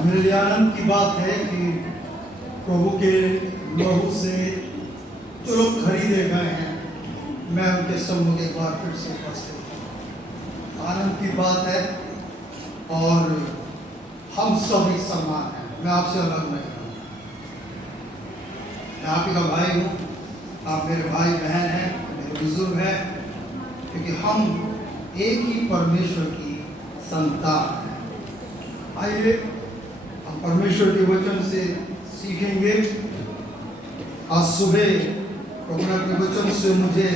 मेरे लिए आनंद की बात है कि प्रभु के लहू से जो लोग खरीदे गए हैं, मैं उनके सम्मुख एक बार फिर से उपस्थित हूँ। आनंद की बात है और हम सभी समान हैं। मैं आपसे अलग नहीं हूँ। मैं आप ही का भाई हूँ, आप मेरे भाई बहन हैं, मेरे बुजुर्ग हैं, क्योंकि हम एक ही परमेश्वर की संतान हैं। आइए हम परमेश्वर के वचन से सीखेंगे। आज सुबह प्रभु ने अपने वचन से मुझे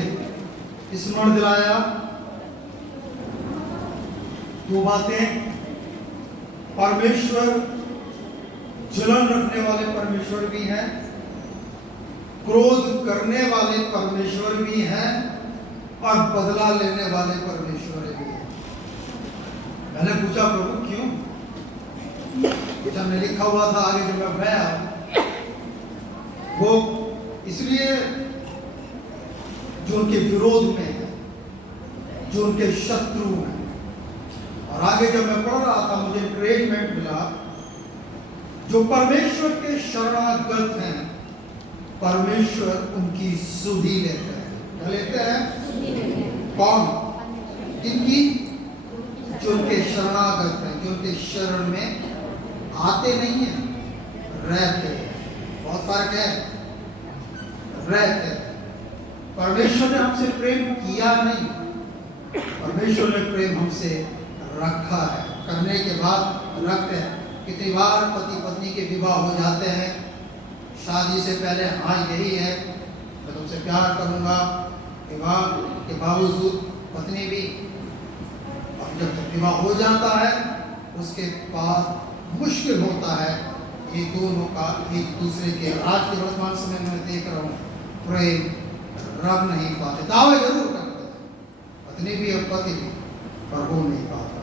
स्मरण दिलाया दो बातें। परमेश्वर जलन रखने वाले परमेश्वर भी हैं, क्रोध करने वाले परमेश्वर भी हैं और बदला लेने वाले परमेश्वर भी हैं। मैंने पूछा प्रभु क्यों? जब मैं लिखा हुआ था आगे जब मैं गया, वो इसलिए जो उनके विरोध में है, जो उनके शत्रु हैं। और आगे जब मैं पढ़ रहा था मुझे इंकरेजमेंट मिला, जो परमेश्वर के शरणागत हैं परमेश्वर उनकी सुधि लेते हैं। क्या लेते हैं? कौन? किनकी? जो उनके शरणागत हैं, जो उनके शरण में आते नहीं है, रहते हैं। बहुत फर्क है, रहते हैं। परमेश्वर ने हमसे प्रेम किया नहीं, परमेश्वर ने प्रेम हमसे रखा है, करने के बाद रखते हैं। कितनी बार पति पत्नी के विवाह हो जाते हैं, शादी से पहले हाँ यही है, मैं तुमसे प्यार करूंगा, विवाह के बावजूद पत्नी भी, और जब विवाह हो जाता है उसके बाद मुश्किल होता है ये दोनों का एक दूसरे के, आज के वर्तमान समय में देख रहा हूँ, प्रेम रब नहीं पाते। दावे जरूर करते हैं पत्नी भी और पति भी, पर हो नहीं पाता।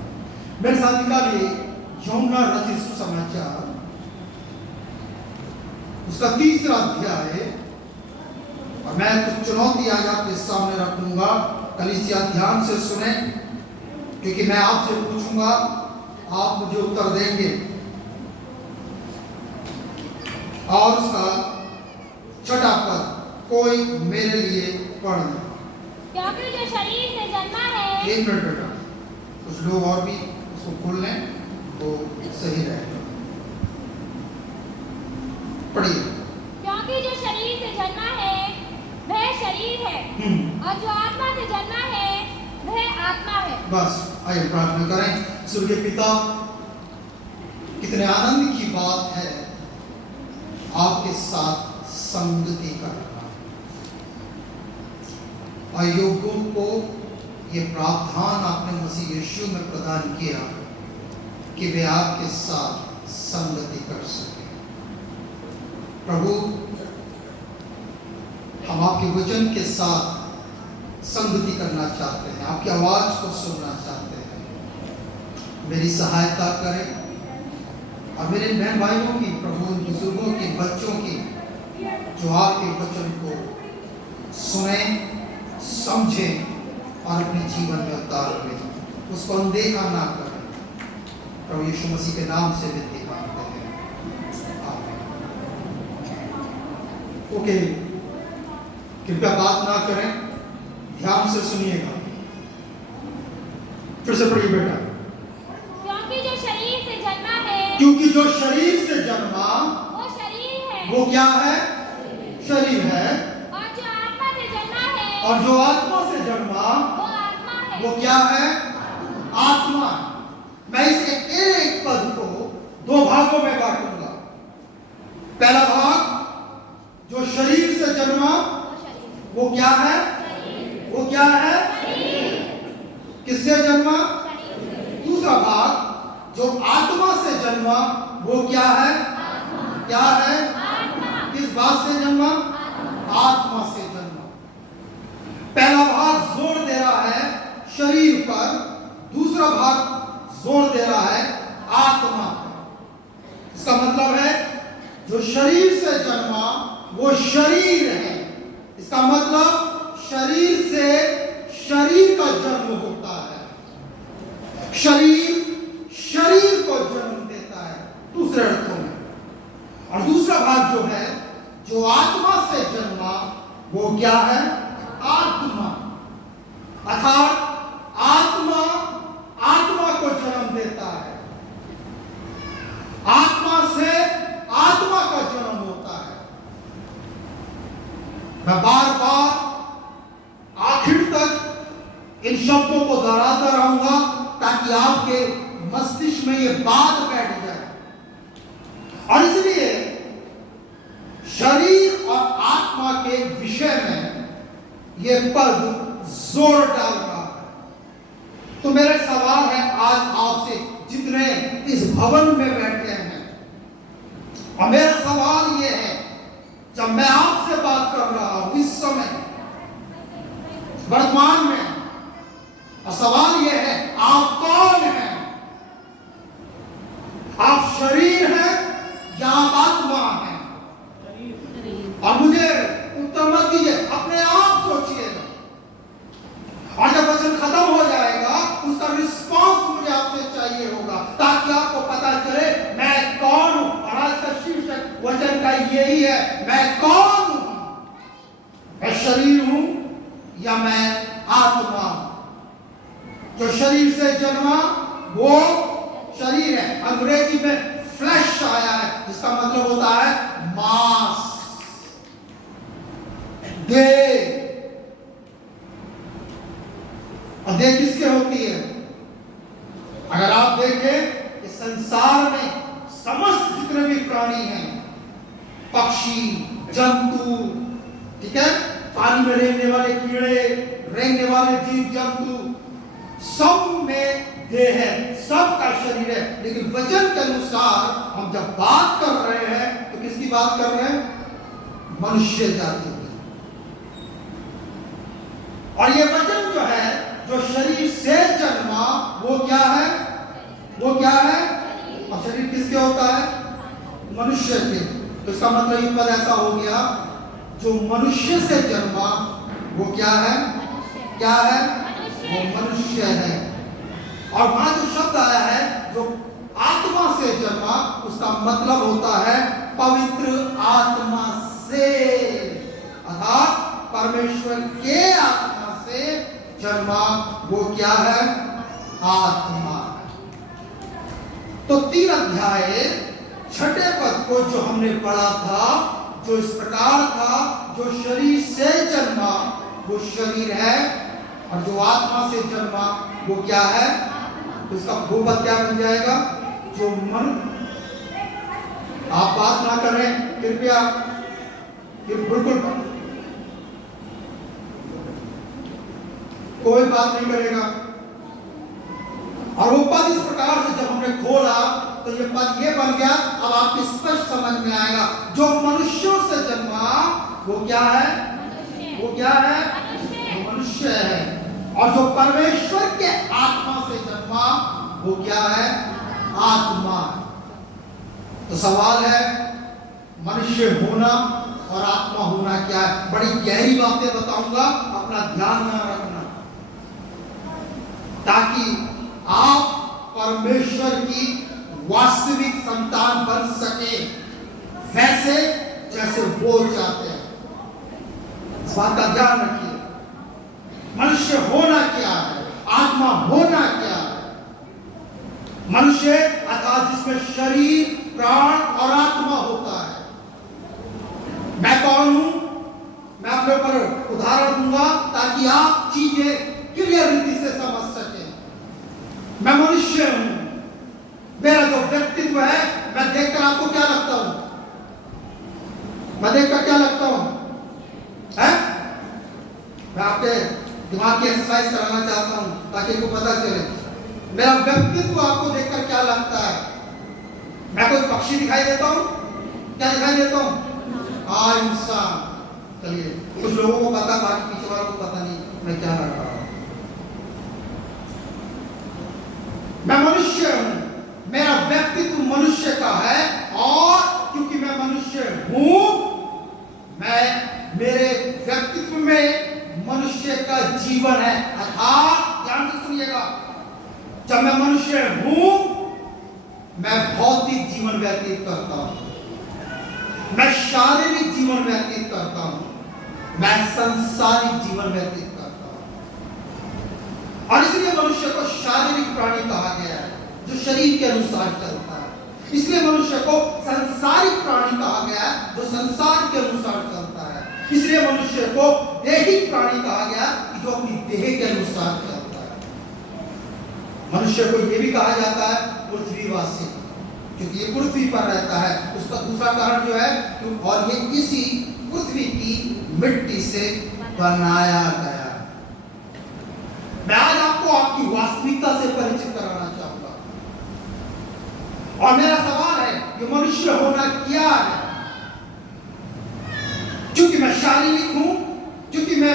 मेरे साथ निकालिए यूहन्ना रचित सुसमाचार उसका 3रा अध्याय, और मैं कुछ चुनौती आज आपके सामने रखूंगा। कलीसिया ध्यान से सुने, क्योंकि मैं आपसे पूछूंगा, आप मुझे उत्तर देंगे। और उसका 6वां पद कोई मेरे लिए पढ़ दे। क्योंकि जो शरीर से जन्मा है, एक मिनट बेटा, कुछ लोग और भी उसको खोल लें तो सही रहेगा। पढ़िए। क्योंकि जो शरीर से जन्मा है वह शरीर है, और जो आत्मा से जन्मा है वह आत्मा है। बस आइए प्रार्थना करें। स्वर्गीय पिता, कितने आनंद की बात है आपके साथ संगति करना। अयोग्यों को ये प्रावधान आपने मसीह यीशु में प्रदान किया कि वे आपके साथ संगति कर सके। प्रभु, हम आपके वचन के साथ संगति करना चाहते हैं, आपकी आवाज को सुनना चाहते हैं। मेरी सहायता करें और मेरे बहन भाइयों की, प्रभु बुजुर्गों की, बच्चों की, जो आपके वचन को सुने, समझें और अपने जीवन में उतारें, उसको अनदेखा ना करें। प्रभु यीशु मसीह के नाम से विनती मांगते हैं, आमीन। ओके, कृपया बात ना करें, ध्यान से सुनिएगा। फिर से पढ़िए बेटा। क्योंकि जो शरीर से जन्मा है, क्योंकि जो शरीर से जन्मा वो शरीर है, वो क्या है? शरीर है। और जो आत्मा से जन्मा है, और जो आत्मा से जन्मा वो आत्मा है। वो क्या है? आत्मा। मैं इस एक पद को 2 भागों में बांटूंगा। पहला भाग, जो शरीर से जन्मा वो क्या है? वो क्या है? किससे जन्मा? दूसरा भाग, जो आत्मा से जन्मा वो क्या है? क्या है? किस बात से जन्मा? आत्मा से जन्मा। पहला भाग जोर दे रहा है शरीर पर, दूसरा भाग जोर दे रहा है आत्मा पर। इसका मतलब है जो शरीर से जन्मा वो शरीर है। इसका मतलब शरीर से शरीर का जन्म होता है, शरीर शरीर को जन्म देता है। दूसरे अर्थों में। और दूसरा भाग जो है, जो आत्मा से जन्मा, वो क्या है? आत्मा। अर्थात आत्मा आत्मा को जन्म देता है। आत्मा से आत्मा का जन्म होता है। मैं बार बार आखिर तक इन शब्दों को दोहराता रहूंगा ताकि आपके मस्तिष्क में ये बात बैठ जाए। और इसलिए शरीर और आत्मा के विषय में ये पद जोर डाल रहा है। तो मेरा सवाल है आज आपसे, जितने इस भवन में बैठे हैं, और मेरा सवाल ये है, जब मैं आपसे बात कर रहा हूं इस समय वर्तमान में, और सवाल ये है, आप कौन हैं? आप शरीर हैं या आप आत्मा हैं? और मुझे उत्तर मत दीजिए, अपने आप सोचिएगा। और जब वचन खत्म हो जाएगा, उसका रिस्पॉन्स मुझे आपसे चाहिए होगा, ताकि आपको पता चले मैं कौन हूं। और आज का शीर्षक वचन का यही है, मैं कौन हूं? मैं शरीर हूं या मैं आत्मा हूं? जो शरीर से जन्मा वो शरीर है। अंग्रेजी में फ्लैश आया है, जिसका मतलब होता है मांस, देह। और देह किसके होती है? अगर आप देखें इस संसार में समस्त जितने भी प्राणी हैं, पक्षी, जंतु, ठीक है, पानी में रहने वाले कीड़े, रेंगने वाले जीव जंतु, सब में देह है, सबका शरीर है। लेकिन वचन के अनुसार हम जब बात कर रहे हैं तो किसकी बात कर रहे हैं? मनुष्य जाति की। और ये वचन जो है, जो शरीर से जन्मा, वो क्या है? वो क्या है? और शरीर किसके होता है? मनुष्य के। तो इसका मतलब ये पद ऐसा हो गया, जो मनुष्य से जन्मा वो क्या है? क्या है? वो मनुष्य है। और वहां जो शब्द आया है, जो आत्मा से जन्मा, उसका मतलब होता है पवित्र आत्मा से, अर्थात परमेश्वर के आत्मा से जन्मा वो क्या है? आत्मा। तो 3 अध्याय 6 पद को जो हमने पढ़ा था, जो इस प्रकार था, जो शरीर से जन्मा वो शरीर है, और जो आत्मा से जन्मा वो क्या है? उसका भूपद क्या बन जाएगा? जो मन। आप बात ना करें कृपया, बिल्कुल कोई बात नहीं करेगा। और वो पद इस प्रकार से जब हमने खोला तो ये पद ये बन गया। अब आपको स्पष्ट समझ में आएगा, जो मनुष्यों से जन्मा वो क्या है? वो क्या है? वो मनुष्य है। और जो परमेश्वर के आत्मा से जन्मा वो क्या है? आत्मा। तो सवाल है, मनुष्य होना और आत्मा होना क्या है? बड़ी गहरी बातें बताऊंगा, अपना ध्यान में रखना, ताकि आप परमेश्वर की वास्तविक संतान बन सके, वैसे जैसे वो चाहते हैं। इस बात का ध्यान रखिए। मनुष्य होना क्या है? आत्मा होना क्या है? मनुष्य अर्थात जिसमें शरीर, प्राण और आत्मा होता है। मैं कौन हूं? मैं अपने ऊपर उदाहरण दूंगा ताकि आप चीजें क्लियर रीति से समझ सके। मैं मनुष्य हूं। मेरा जो व्यक्तित्व है, मैं देखकर आपको क्या लगता हूं? मैं देखकर क्या लगता हूं? है? मैं आपके दिमाग की एक्सरसाइज कराना चाहता हूं ताकि आपको पता चले मेरा व्यक्तित्व आपको देखकर क्या लगता है। मैं कोई पक्षी दिखाई देता हूं? क्या दिखाई देता हूं? हाँ, इंसान। चलिए, कुछ लोगों को पता, बाकी पीछे वालों को पता नहीं मैं क्या लग रहा हूं। मैं मनुष्य हूं। मेरा व्यक्तित्व मनुष्य का है, और क्योंकि मैं मनुष्य हूं, मैं मेरे व्यक्तित्व में मनुष्य का जीवन है। अर्थात ध्यान से सुनिएगा, जब मैं मनुष्य हूं, मैं भौतिक जीवन व्यतीत करता हूं, मैं शारीरिक जीवन व्यतीत करता हूं, मैं सांसारिक जीवन व्यतीत करता हूं। और इसलिए मनुष्य को शारीरिक प्राणी कहा गया है, जो शरीर के अनुसार चलता है। इसलिए मनुष्य को सांसारिक प्राणी कहा गया है, जो संसार के अनुसार चलता है। इसलिए मनुष्य को दैहिक प्राणी कहा गया, जो अपनी देह के अनुसार चलता है। मनुष्य को यह भी कहा जाता है पृथ्वीवासी, क्योंकि ये पृथ्वी पर रहता है। उसका दूसरा कारण जो है, और ये इसी पृथ्वी की मिट्टी से बनाया गया। मैं आज आपको आपकी वास्तविकता से परिचित कराना चाहूंगा। और मेरा सवाल है कि मनुष्य होना क्या है? क्योंकि मैं शारीरिक हूं, क्योंकि मैं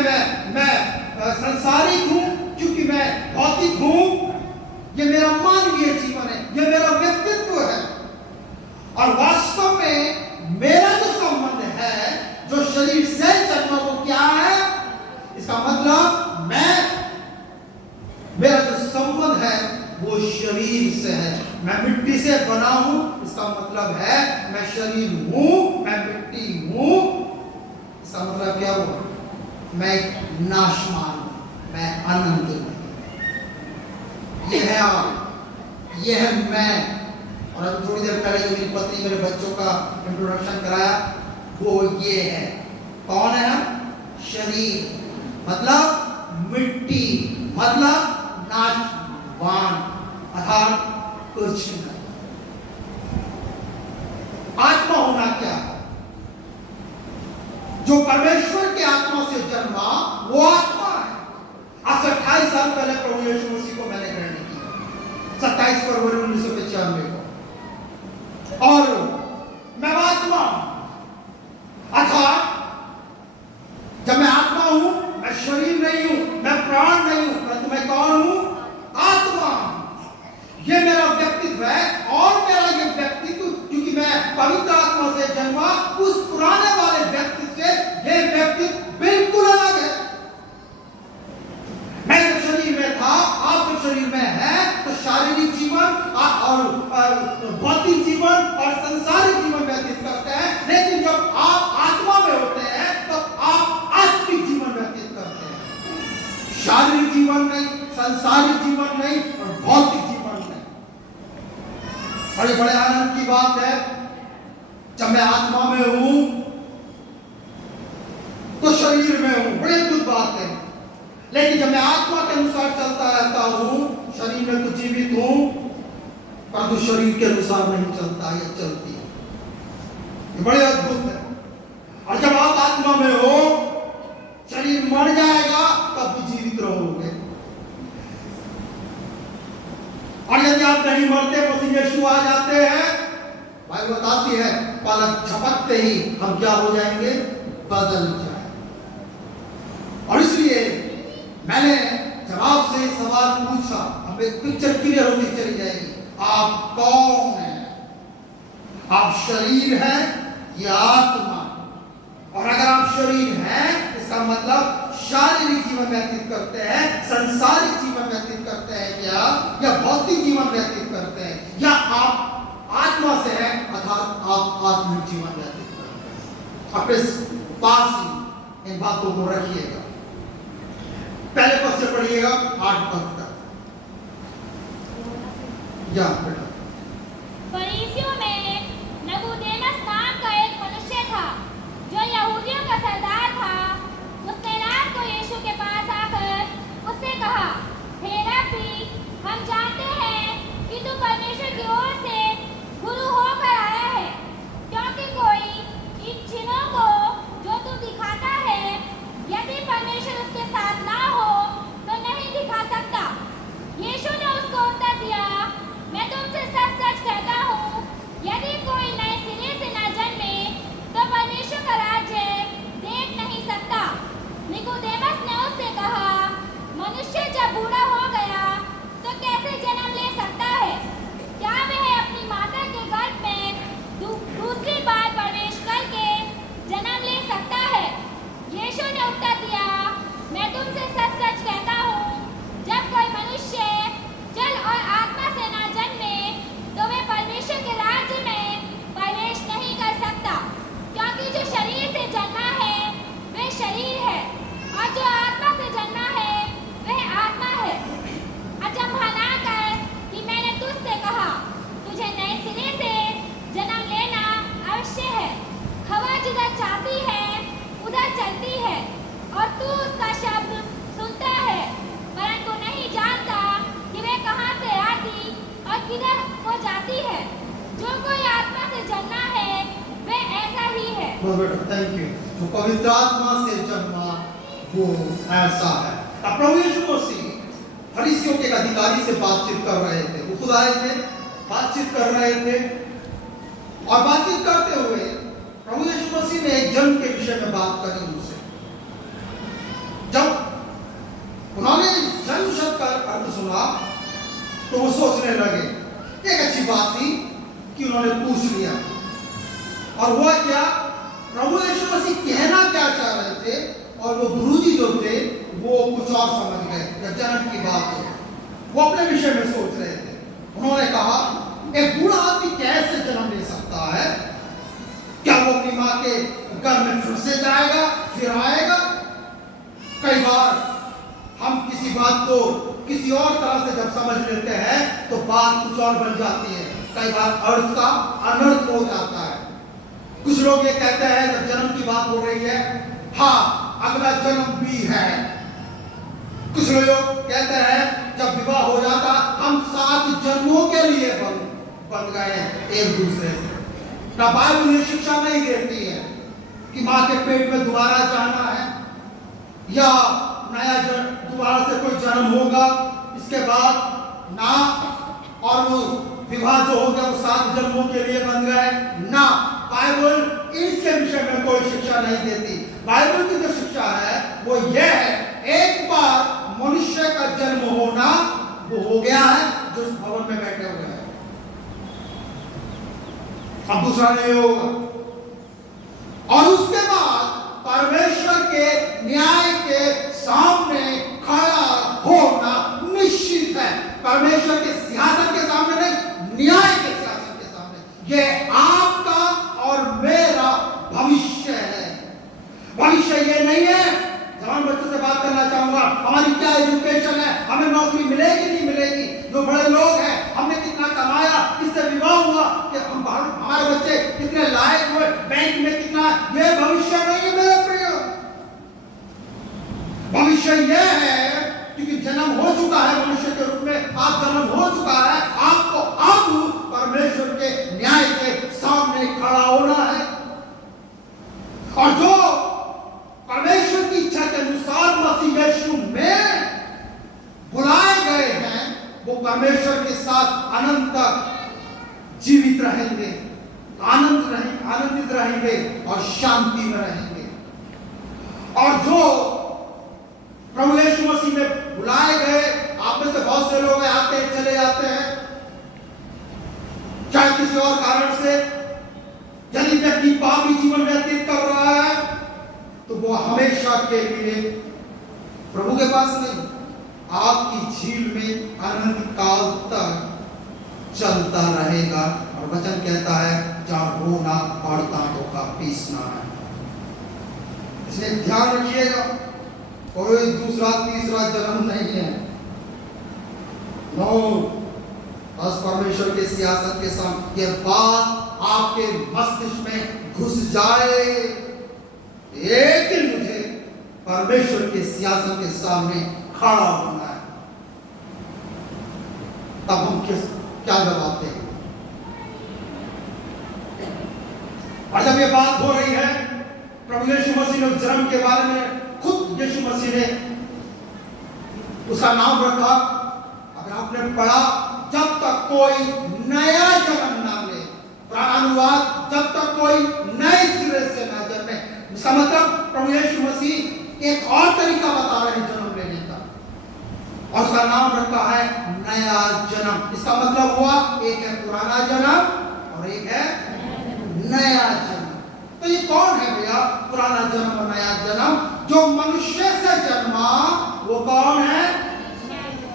सांसारिक हूं, क्योंकि मैं भौतिक हूं, ये मेरा मानवीय जीवन है, ये मेरा व्यक्तित्व है। और वास्तव में मेरा जो संबंध है, जो शरीर से जन्मा, वो क्या है? इसका मतलब मेरा जो संबंध है वो शरीर से है। मैं मिट्टी से बना हूं, इसका मतलब है मैं शरीर हूं, मैं मिट्टी हूं। इसका मतलब क्या हुआ? मैं नाशमान हूं, मैं अनंत हूं। ये है आप, ये है मैं। और अभी थोड़ी देर पहले जो मेरी पत्नी मेरे बच्चों का इंट्रोडक्शन कराया, वो ये है। कौन है हम? शरीर मतलब मिट्टी, मतलब नाशवान, अर्थात कुछ नहीं। आत्मा होना क्या है? जो परमेश्वर के आत्मा से जन्मा, वो आत्मा है। आज 28 साल पहले प्रभु यीशु मसीह को मैंने ग्रहण किया, 27 फरवरी 1995 को। और मैं आत्मा, अर्थात जब मैं आत्मा हूं, मैं शरीर नहीं हूं, मैं प्राण नहीं हूं, परंतु मैं कौन हूं? आत्मा। ये मेरा व्यक्तित्व है। और मेरा ये व्यक्तित्व, क्योंकि मैं पवित्र आत्मा से जन्मा, उस पुराने वाले व्यक्तित्व से ये व्यक्तित्व बिल्कुल अलग है। मैं जब शरीर में था, आप जब शरीर में हैं, तो शारीरिक जीवन और भौतिक जीवन और सांसारिक जीवन व्यतीत करते हैं। लेकिन जब आप आत्मा में होते हैं, तो आप आत्मिक जीवन व्यतीत करते हैं। शारीरिक जीवन नहीं, सांसारिक जीवन नहीं, और भौतिक जीवन नहीं। और ये बड़े आनंद की बात है, जब मैं आत्मा में हूं तो शरीर में हूं, बड़ी अद्भुत बात है। लेकिन जब मैं आत्मा के अनुसार चलता रहता हूं, शरीर में तो जीवित हूं, परंतु शरीर के अनुसार नहीं चलता या चलती है। ये बड़े अद्भुत है। और जब आप आत्मा में हो, शरीर मर जाएगा तब भी जीवित रहोगे। और यदि आप नहीं मरते, मसीह यीशु आ जाते हैं, बाइबल बताती है पलक झपकते ही हम क्या हो जाएंगे? बदल जाए। और इसलिए मैंने जब आपसे सवाल पूछा, अब एक पिक्चर क्लियर होती चली जाएगी। आप कौन हैं? आप शरीर हैं या आत्मा? और अगर आप शरीर हैं, इसका मतलब शारीरिक जीवन व्यतीत करते हैं, सांसारिक जीवन व्यतीत करते हैं क्या, या भौतिक जीवन व्यतीत करते हैं, या आप आत्मा से हैं, अर्थात आप आत्मिक जीवन व्यतीत करते हैं। अपने पास ही इन बातों को रखिएगा। पहले पद से पढ़िएगा 8 पद तक। या बेटा। फरीसियों में निकोदेमस नाम का एक मनुष्य था, जो यहूदियों का सरदार था। उसने रात को यीशु के पास आकर उससे कहा, हे रब्बी, हम जानते हैं कि तू परमेश्वर की ओर से गुरु होकर आया है, क्योंकि कोई इन चिन्हों को जो तू दिखाता है, यदि परमेश्वर उसके साथ ना हो तो नहीं दिखा सकता। यीशु ने उसको उत्तर दिया, मैं तुमसे बोलो बेटा थैंक यू। जो पवित्र आत्मा से जन्मा वो ऐसा है। अब प्रभु यीशु मसीह फरीसियों के एक अधिकारी से बातचीत कर रहे थे। वो खुद आए थे, बातचीत कर रहे थे, और बातचीत करते हुए प्रभु यीशु मसीह ने एक जन के विषय में बात करी उनसे। जब उन्होंने जन शब्द का अर्थ सुना तो वो सोचने लगे। एक अच्छी बात थी कि उन्होंने पूछ लिया। और हुआ क्या, प्रभु यीशु मसीह कहना क्या चाह रहे थे, और वो गुरुजी जो थे वो कुछ और समझ गए। जब जन्म की बात हो, वो अपने विषय में सोच रहे थे। उन्होंने कहा एक बूढ़ा आदमी कैसे जन्म ले सकता है? क्या वो अपनी माँ के घर में फिर से जाएगा फिर आएगा? कई बार हम किसी बात को किसी और तरह से जब समझ लेते हैं तो बात कुछ और बन जाती है। कई बार अर्थ का अनर्थ हो जाता है। कुछ लोग ये कहते हैं जब जन्म की बात हो रही है, हाँ अगला जन्म भी है। कुछ लोग कहते हैं जब विवाह हो जाता हम 7 जन्मों के लिए बन गए एक दूसरे से। ना बाइबल ये शिक्षा नहीं देती है कि माँ के पेट में दोबारा जाना है या नया दोबारा से कोई जन्म होगा इसके बाद ना, और वो विवाह जो हो गया वो 7 जन्मों के लिए बन गए ना। बाइबल इसके विषय में कोई शिक्षा नहीं देती। बाइबल की जो शिक्षा है वो यह है, एक बार मनुष्य का जन्म होना वो हो गया है जो उस भवन में बैठे हुए हैं, अब दूसरा नहीं होगा। और उसके बाद परमेश्वर के न्याय के सामने खड़ा होना निश्चित है। परमेश्वर के सिंहासन के सामने नहीं, न्याय के सिंहासन के सामने। ये आपका और मेरा भविष्य है। भविष्य ये नहीं है, जवान बच्चों से बात करना चाहूंगा, हमारी क्या एजुकेशन है, हमें नौकरी मिलेगी नहीं मिलेगी, जो बड़े लोग हैं हमने कितना कमाया, किससे विवाह हुआ, कि हमारे बच्चे कितने लायक हुए, बैंक में कितना, ये भविष्य नहीं है मेरे प्रिय। भविष्य यह है क्योंकि जन्म हो चुका है मनुष्य के रूप में, आप जन्म हो चुका है, आपको अब परमेश्वर के न्याय के सामने खड़ा होना है। और जो परमेश्वर की इच्छा के अनुसार मसीह यीशु में बुलाए गए हैं वो परमेश्वर के साथ अनंत तक जीवित रहेंगे, आनंदित रहेंगे और शांति में रहेंगे। और जो प्रभु यीशु मसीह में बुलाए गए, आप में से बहुत से लोग आते हैं चले जाते हैं, चाहे किसी और कारण से, यदि व्यक्ति पापी जीवन व्यतीत कर रहा है तो वो हमेशा के लिए प्रभु के पास नहीं, आपकी झील में अनंत काल तक चलता रहेगा। और वचन कहता है जहां रोना और दांतों का पीसना है। इसलिए ध्यान रखिएगा, कोई दूसरा तीसरा जन्म नहीं है। नो, बस परमेश्वर के सियासत के सामने ये बात आपके मस्तिष्क में घुस जाए, एक दिन मुझे परमेश्वर के सियासत के सामने खड़ा होना है, तब हम क्या जवाब देंगे? और जब ये बात हो रही है, प्रभु यीशु मसीह ने जन्म के बारे में खुद यीशु मसीह ने उसका नाम रखा। अगर आपने पढ़ा, जब तक कोई नया जन्म ना ले, पुराना अनुवाद, जब तक कोई नए सिरे से ना जन्मे, इसका मतलब प्रभु यीशु मसीह एक और तरीका बता रहे हैं जन्म लेने का, और उसका नाम रखा है नया जन्म। इसका मतलब हुआ एक है पुराना जन्म और एक है नया जन्म। तो ये कौन है भैया पुराना जन्म और नया जन्म? जो मनुष्य से जन्मा वो कौन है?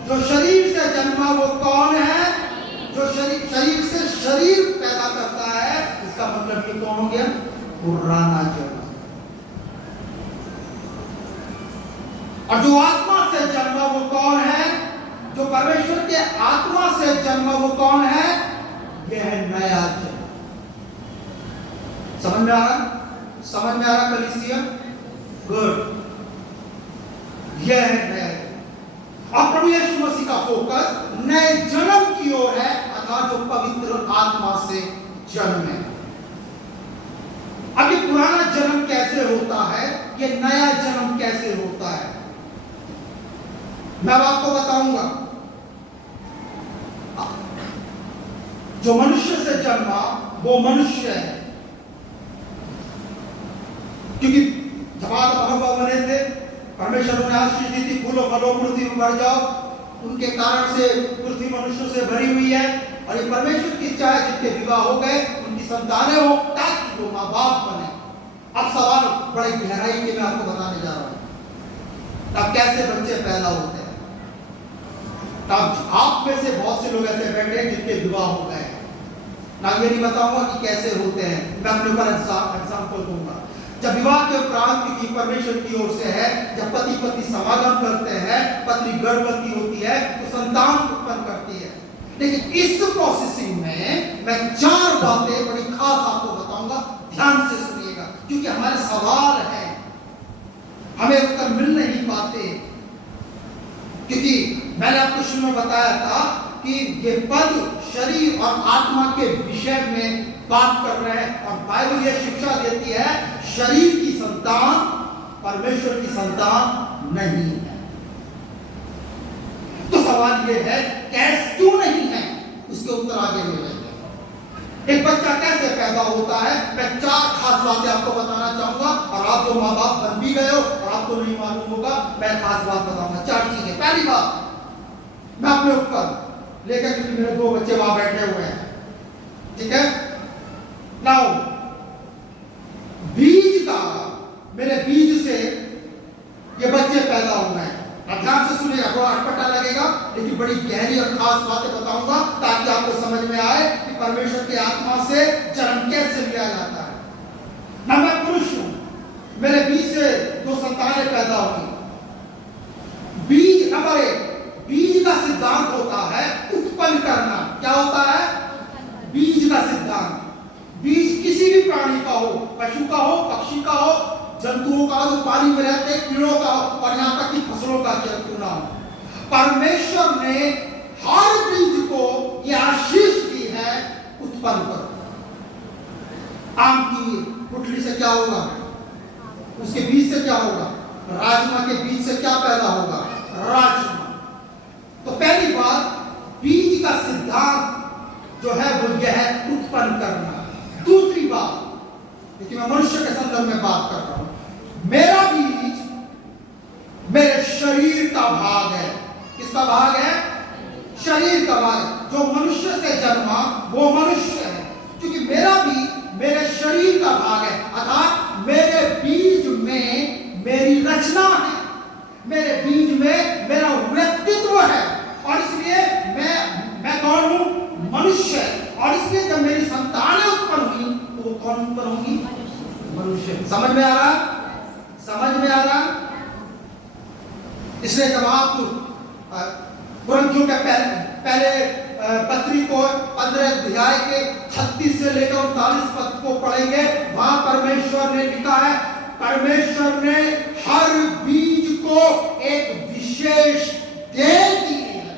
जो शरीर से जन्मा वो कौन है? जो शरीर से शरीर पैदा करता है, इसका मतलब ये कौन हो गया? पुराना जन्म। और जो आत्मा से जन्मा वो कौन है? जो परमेश्वर के आत्मा से जन्मा वो कौन है? यह है नया जन्म। समझ में आ रहा? समझ में आ रहा कलीसिया? गुड। यह है नया जन्म। और प्रभु यीशु मसीह का फोकस नए जन्म की ओर है, अर्थात जो पवित्र आत्मा से जन्म है। अब ये पुराना ये नया जन्म कैसे होता है। मैं अब आपको बताऊंगा। जो मनुष्य से जन्मा वो मनुष्य है, क्योंकि जब आदम और हव्वा बने थे, परमेश्वर ने आशीष दी थी, फूलो फलो पृथ्वी में बढ़ जाओ। उनके कारण से पृथ्वी मनुष्यों से भरी हुई है, और ये परमेश्वर की इच्छा है जिनके विवाह हो गए उनकी संतानें हो, ताकि वो माँ बाप बने। अब सवाल बड़ी गहराई के मैं आपको बताने जा रहा हूं, तब कैसे बच्चे पैदा होते हैं। तब आप में से बहुत से लोग ऐसे बैठे हैं जिनके विवाह हो गए, ना ये नहीं बताऊंगा कि कैसे होते हैं, मैं अपने ऊपर एग्जाम्पल दूंगा। जब विवाह के उपरांत की परमेश्वर की ओर से है, जब पति पत्नी समागम करते हैं, पत्नी गर्भवती होती है तो संतान उत्पन्न करती है। लेकिन इस प्रोसेसिंग में मैं 4 बातें बड़ी खास आपको बताऊंगा, ध्यान से सुनिएगा, क्योंकि हमारे सवाल हैं, हमें उत्तर मिल नहीं पाते। क्योंकि मैंने आपको शुरू में बताया था कि ये पद शरीर और आत्मा के विषय में बात कर रहे हैं, और बाइबल ये शिक्षा देती है शरीर की संतान परमेश्वर की संतान नहीं है। तो सवाल ये है कैसे, क्यों नहीं है, उसके उत्तर आगे मिलेंगे। एक बच्चा कैसे पैदा होता है, मैं 4 खास बातें आपको बताना चाहूंगा, और आप जो माँ बाप बन भी गए हो और आपको नहीं मालूम होगा, मैं खास बात बताऊंगा। 4 चीजें। पहली बात, मैं अपने ऊपर लेकर, क्योंकि मेरे 2 बच्चे वहां बैठे हुए हैं, ठीक है। नाउ बीज का, मेरे बीज से ये बच्चे पैदा हो गए। अब ध्यान से सुनिएगा, थोड़ा अटपटा लगेगा, लेकिन बड़ी गहरी और खास बातें बताऊंगा ताकि आपको समझ में आए कि परमेश्वर की आत्मा से जन्म कैसे लिया जाता है। ना मैं पुरुष हूं, मेरे बीज से 2 संतानें पैदा होगी। बीज नंबर 1, बीज का सिद्धांत होता है उत्पन्न करना। क्या होता है? बीज का सिद्धांत। बीज किसी भी प्राणी का हो, पशु का हो, पक्षी का हो, जंतुओं का हो, जो पानी में रहते हैं, कीड़ों का हो, और यहाँ तक कि फसलों का क्यों ना हो, परमेश्वर ने हर बीज को यह आशीष दी है उत्पन्न करो। आम की गुठली से क्या होगा? उसके बीज से क्या होगा? राजमा के बीज से क्या पैदा होगा? राजमा। तो पहली बात, बीज का सिद्धांत जो है वो यह है उत्पन्न करना। दूसरी बात, क्योंकि मैं मनुष्य के संदर्भ में बात कर रहा हूं, मेरा बीज मेरे शरीर का भाग है। किसका भाग है? शरीर का भाग है। जो मनुष्य से जन्मा वो मनुष्य है, क्योंकि मेरा बीज मेरे शरीर का भाग है, अर्थात मेरे बीज में मेरी रचना है, मेरे बीज में मेरा व्यक्तित्व है, और इसलिए मैं कौन हूं? मनुष्य। और इसलिए जब मेरी संतानें उत्पन्न हुई तो वो कौन उत्पन्न होंगी? मनुष्य। समझ में आ रहा? समझ में आ रहा? इसलिए जब आप कुरिन्थियों के पहले पत्री को 15 अध्याय के 36 से लेकर 39 पद को पढ़ेंगे, वहां परमेश्वर ने लिखा है, परमेश्वर ने हर बीज को एक विशेष देन दी है।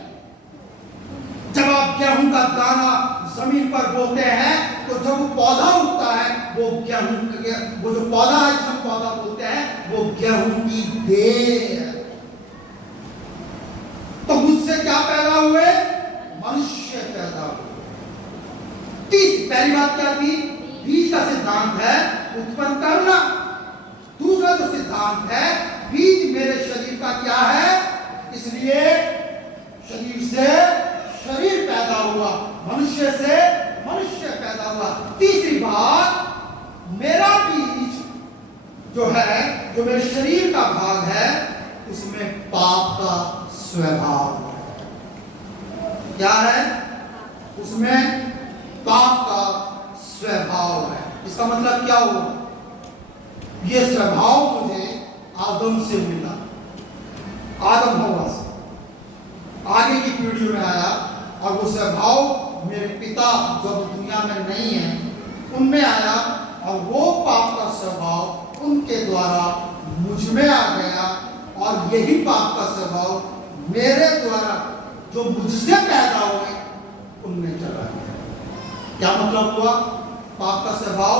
जब आप गेहूं का दाना जमीन पर बोते हैं तो जब वो पौधा उगता है, वो गेहूं, वो जो पौधा है जिसे पौधा बोलते हैं, वो गेहूं की बेल है। तो मुझसे क्या पैदा हुए? मनुष्य पैदा हुए। पहली बात क्या थी? बीज का सिद्धांत है उत्पन्न करना। दूसरा जो सिद्धांत है, बीज मेरे शरीर का क्या है, इसलिए शरीर से शरीर पैदा हुआ, मनुष्य से मनुष्य पैदा हुआ। तीसरी बात, मेरा बीज जो है, जो मेरे शरीर का भाग है, उसमें पाप का स्वभाव है। क्या है? उसमें पाप का स्वभाव है। इसका मतलब क्या हुआ? ये स्वभाव मुझे आदम से मिला, आदम हव्वा से, आगे की पीढ़ी में आया, और वो स्वभाव मेरे पिता जो दुनिया में नहीं है उनमें आया, और वो पाप का स्वभाव उनके द्वारा मुझ में आ गया, और यही पाप का स्वभाव मेरे द्वारा जो मुझसे पैदा हुए उनमें चला गया। क्या मतलब हुआ? पाप का स्वभाव,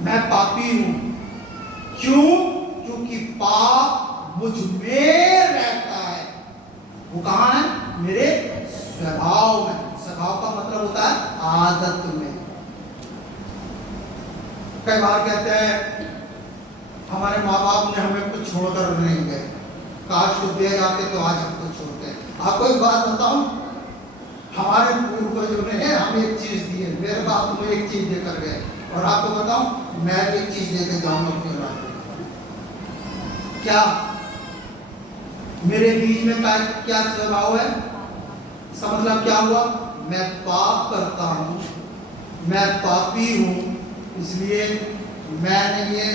मैं पापी हूं, क्यों? क्योंकि पाप मुझ में रहता है। वो कहाँ है? मेरे स्वभाव में। स्वभाव का मतलब होता है आदत में। कई बार कहते हैं हमारे माँ बाप ने हमें कुछ छोड़कर नहीं गए, काश को दे जाते तो आज हमको छोड़ते। आपको एक बात बताऊं, हमारे पूर्वजों ने हमें एक चीज दी है। मेरे बाप में एक चीज देकर गए, और आपको बताऊं मैं भी एक चीज लेकर जाऊंगा अपने रात में। क्या? मेरे बीच में क्या स्वभाव है? इसका मतलब क्या हुआ? मैं पाप करता हूं, मैं पापी हूं, इसलिए मैंने ये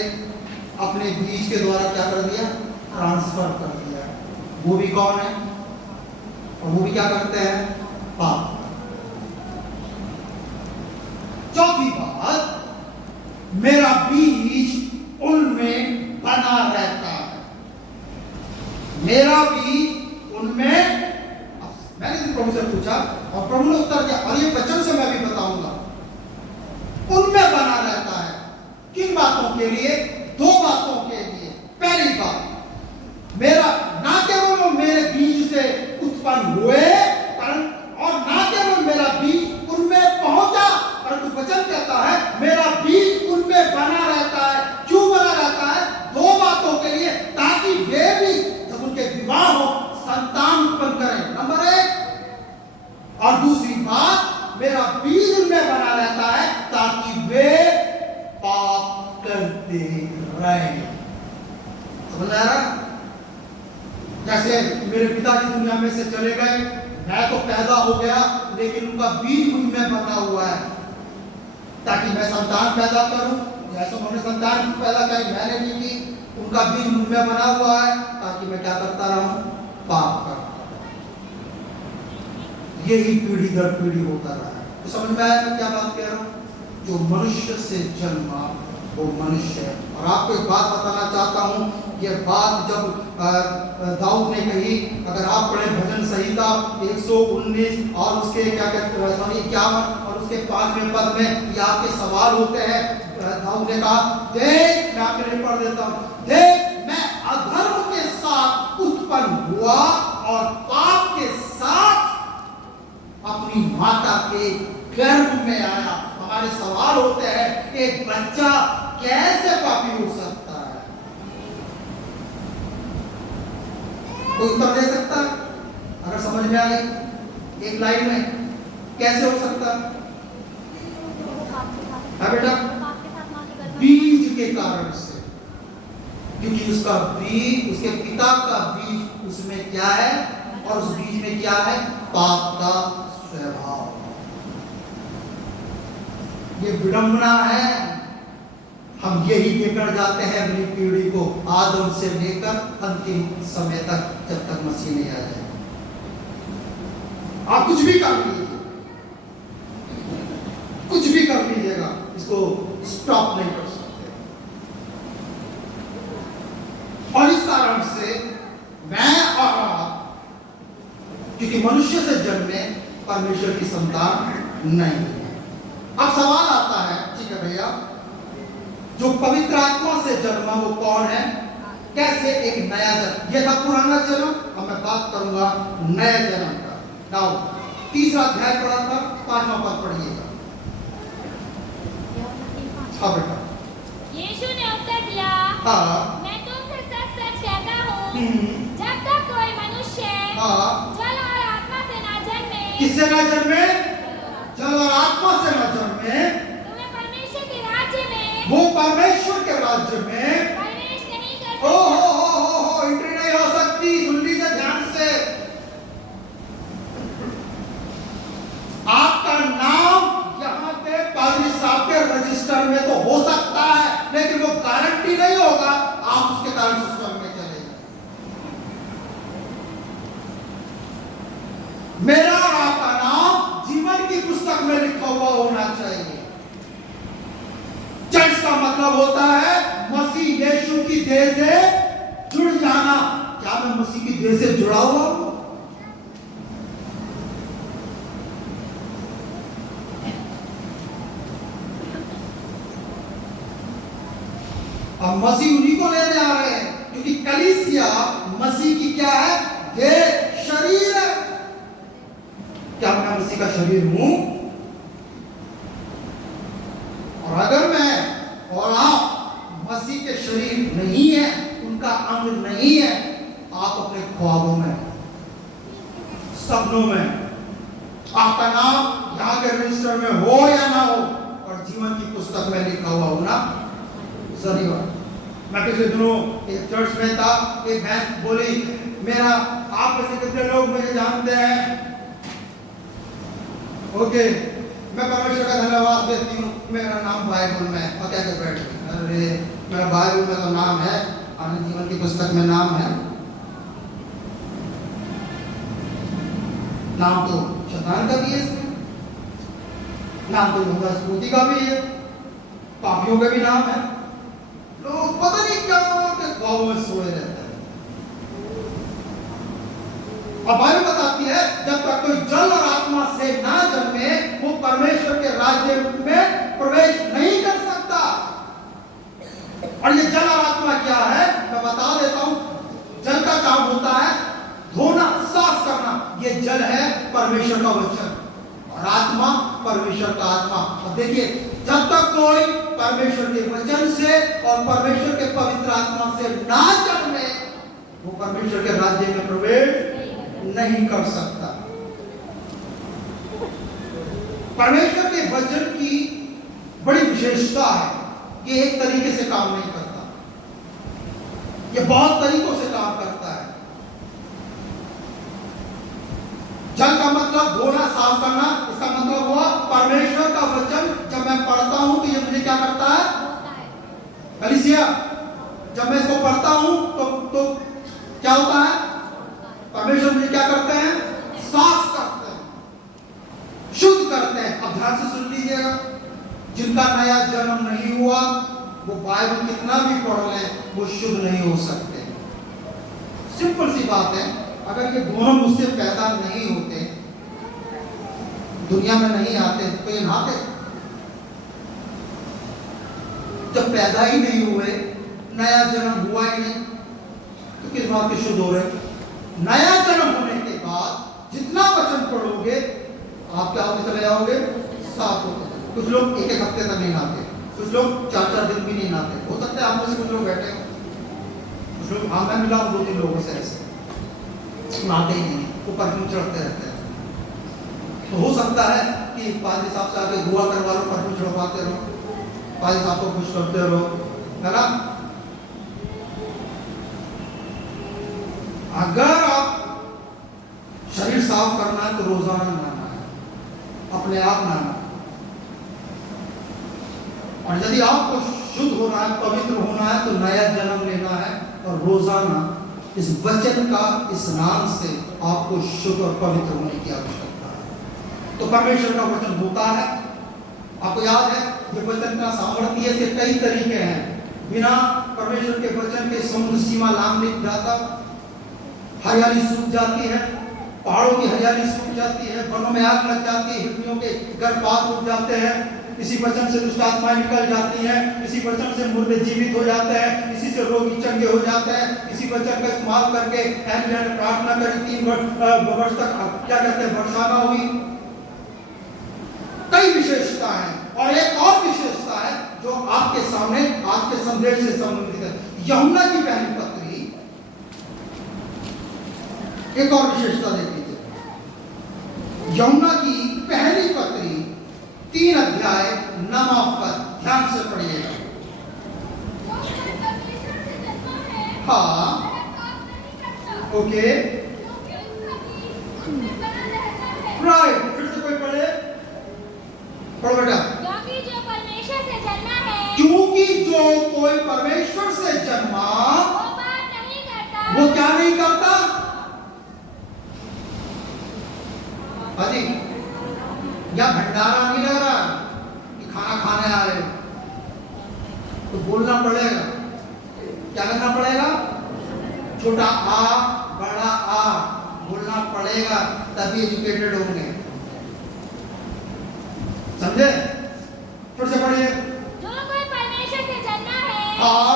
अपने बीज के द्वारा क्या कर दिया? ट्रांसफर कर दिया। वो भी कौन है? और वो भी क्या करते हैं? पाप। चौथी बात, मेरा बीज उनमें बना रहता है। मेरा बीज उनमें। मैंने प्रभु से पूछा और प्रभु ने उत्तर दिया, और ये वचन से मैं भी बताऊंगा, उनमें बना रहता है। किन बातों के लिए? दो बातों के लिए। पहली बात, मेरा ना केवल वो मेरे बीज से उत्पन्न हुए, और ना केवल मेरा बीज उनमें पहुंचा, परंतु वचन कहता है मेरा बीज उनमें बना रहता है। क्यों बना रहता है? दो बातों के लिए, ताकि वे भी जब उनके विवाह हो संतान उत्पन्न करें, नंबर एक। और दूसरी बात, मेरा बीज उनमें बना रहता है ताकि वे पाप करते रहें। समझ आ रहा? जैसे मेरे पिताजी दुनिया में से चले गए, मैं तो पैदा हो गया, लेकिन उनका बीज मुझ में बना हुआ है ताकि मैं संतान पैदा करूं। जैसे उन्होंने संतान पैदा करी, मैंने भी की, उनका बीज मुझ में बना हुआ है ताकि मैं क्या करता रहूं? पाप करता। यही पीढ़ी दर पीढ़ी होता रहा है। तो समझ में आया मैं क्या बात कह रहा हूं? जो मनुष्य से जन्मा वो मनुष्य है। और आपको एक बात बताना चाहता हूं, यह बात जब दाऊद ने कही, अगर आप पढ़े भजन संहिता 119 और उसके क्या कहते हैं 51 और उसके 5वें पद में ये आपके सवाल होते हैं। दाऊद ने कहा, देख, मैं आपके लिए पढ़ देता हूं, देख मैं अधर्म के साथ उत्पन्न हुआ और पाप के साथ अपनी माता के गर्भ में आया। हमारे सवाल होते हैं, एक बच्चा कैसे पापी हो सकता है? कोई उत्तर दे सकता है? अगर समझ में आ गई एक लाइन में, कैसे हो सकता है? बेटा, बीज के कारण से, क्योंकि उसका बीज, उसके पिता का बीज उसमें क्या है, और उस बीज में क्या है? पाप का स्वभाव। ये विडंबना है। हम यही लेकर जाते हैं अपनी पीढ़ी को, आदम से लेकर अंतिम समय तक, जब तक मसीह नहीं आ जाए। आप कुछ भी कर लीजिए, कुछ भी कर लीजिएगा, इसको स्टॉप नहीं कर सकते। और इस कारण से मैं और आप, क्योंकि मनुष्य से जन्मे परमेश्वर की संतान नहीं है। अब सवाल आता है, ठीक है भैया, जो पवित्र आत्मा से जन्मा वो कौन है? कैसे एक नया जन्म? ये था पुराना जन्म, अब मैं बात करूंगा नया जन्म का। नाउ 3रा अध्याय पढ़ा था, 5वां पद पढ़िएगा। हाँ बेटा। यीशु ने उत्तर दिया, हाँ, मैं तुमसे सच सच कहता हूँ, जब तक कोई मनुष्य जल और आत्मा से ना जन्मे, किससे ना जन्मे? जल और आत्मा से ना जन्मे, तुम्हें परमेश्वर के राज्य में, वो परमेश्वर के राज्य में प्रवेश नहीं कर ओ सकता। हो एंट्री नहीं हो सकती। सुन लीजिए ध्यान से। आपका नाम यहाँ पे पादरी साहब के रजिस्टर में तो हो सकता है, लेकिन वो गारंटी नहीं होगा आप उसके कारण से स्वर्ग में चले जाए। मेरा और आपका नाम जीवन की पुस्तक में लिखा हुआ होना चाहिए। चर्च का मतलब होता है मसीह यीशु की देह से जुड़ जाना। क्या मैं मसीह की देह से जुड़ा हुआ हूं? अब मसीह उन्हीं को लेने आ रहे हैं, क्योंकि कलीसिया मसीह की क्या है? देह, शरीर है। क्या मैं मसीह का शरीर हूं? और अगर मैं और आप मसीह के शरीर नहीं है, उनका अंग नहीं है, आप अपने ख्वाबों में, सपनों में, आपका नाम यहाँ के रजिस्टर में हो या ना हो, और जीवन की पुस्तक में लिखा हुआ होना जरूरी है। मैं पिछले दिनों एक चर्च में था, एक बहन बोली, मेरा, आप में से कितने लोग मुझे जानते हैं? ओके, मैं परमेश्वर का धन्यवाद देती हूँ, मेरा नाम बाइबल में है। और क्या कर बैठ गई? अरे मेरा बाइबल में तो नाम है, आनंद जीवन की पुस्तक में नाम है। नाम तो शैतान का भी है इसमें, नाम तो यहूदा स्कूती का भी है, पापियों का भी नाम है। लोग पता नहीं क्या के ख्वाबों में सोए रहते हैं। और बाइबल बताती है, जब तक कोई जल और आत्मा से ना जन्मे, वो परमेश्वर के राज्य में प्रवेश नहीं कर सकता। और ये जल और आत्मा क्या है, मैं बता देता हूं। जल का काम होता है धोना, साफ करना। ये जल है परमेश्वर का वचन, और आत्मा परमेश्वर का आत्मा। अब देखिए, जब तक कोई परमेश्वर के वचन से और परमेश्वर के पवित्र आत्मा से ना जन्मे, वो परमेश्वर के राज्य में प्रवेश नहीं कर सकता। परमेश्वर के वचन की बड़ी विशेषता है, ये एक तरीके से काम नहीं करता, ये बहुत तरीकों से काम करता है। जल का मतलब धोना, साफ करना। इसका मतलब हुआ परमेश्वर का वचन जब मैं पढ़ता हूं तो ये मुझे क्या करता है? कलीसिया, जब मैं इसको पढ़ता हूं तो क्या होता है? परमेश्वर मुझे क्या करते हैं? साफ करते हैं, शुद्ध करते हैं। अब ध्यान से सुन लीजिएगा, जिनका नया जन्म नहीं हुआ, वो बाइबल कितना भी पढ़ लें, वो शुद्ध नहीं हो सकते। सिंपल सी बात है, अगर ये दोनों मुझसे पैदा नहीं होते, दुनिया में नहीं आते, तो ये नहाते? जब पैदा ही नहीं हुए, नया जन्म हुआ ही नहीं, तो किस बात के शुद्ध हो रहे? नया जन्म होने के बाद जितना वचन पढ़ोगे, आप क्या होते चले जाओगे? साफ होते। कुछ लोग एक एक हफ्ते तक नहीं नहाते, कुछ लोग 4-4 दिन भी नहीं नहाते। हो सकता है आप में से कुछ लोग बैठे हो, कुछ लोग, हाँ मैं मिला हूं 2-3 लोगों से ऐसे नहाते ही नहीं, वो परफ्यूम चढ़ते रहते हैं। तो हो सकता है कि पादरी साहब से आके दुआ करवा लो, परफ्यूम चढ़वाते रहो, पादरी साहब को खुश करते रहो, है ना? अगर आप शरीर साफ करना है तो रोजाना नहाना है, अपने आप नहाना। और यदि आपको शुद्ध होना है, पवित्र होना है, तो नया जन्म लेना है, और रोजाना इस वचन का स्नान से आपको शुद्ध और पवित्र होने की आवश्यकता है। तो परमेश्वर का वचन होता है, आपको याद है ये वचन का सामर्थ्य है, इसके कई तरीके हैं। बिना परमेश्वर के वचन के समुद्र सीमा लांग नहीं जाता, हरियाली सूख जाती है, पहाड़ों की हरियाली सूख जाती है, वनों में आग लग जाती है, हिरनियों के गर्भपात उठ जाते हैं, इसी वचन से दुष्ट आत्माएं निकल जाती हैं, इसी वचन से मुर्दे जीवित हो जाते हैं, इसी से रोगी चंगे हो जाते हैं, इसी वचन का इस्तेमाल करके ने प्रार्थना करी 3 वर्ष तक क्या कहते हैं वर्षाना हुई। कई विशेषता है, और एक और विशेषता है जो आपके सामने आज के संदेश से संबंधित है। यूहन्ना की पहली पत्री, एक और विशेषता देख लीजिए। यूहन्ना की पहली पत्री 3 अध्याय 9 पद, ध्यान से पढ़िएगा। हाँ, ओके, राइट, फिर से कोई पढ़े, पढ़ो बेटा। क्योंकि जो परमेश्वर से जन्मा है, क्योंकि जो कोई परमेश्वर से जन्मा, वो पाप नहीं करता। वो क्या नहीं करता? हाजी, या भंडारा नहीं लग रहा कि खाना खाने आ रहे, तो बोलना पड़ेगा। क्या करना पड़ेगा? छोटा आ बड़ा आ बोलना पड़ेगा, तभी एजुकेटेड होंगे। समझे? फिर से पढ़िए। जो कोई परमेश्वर से जन्मा है, हाँ,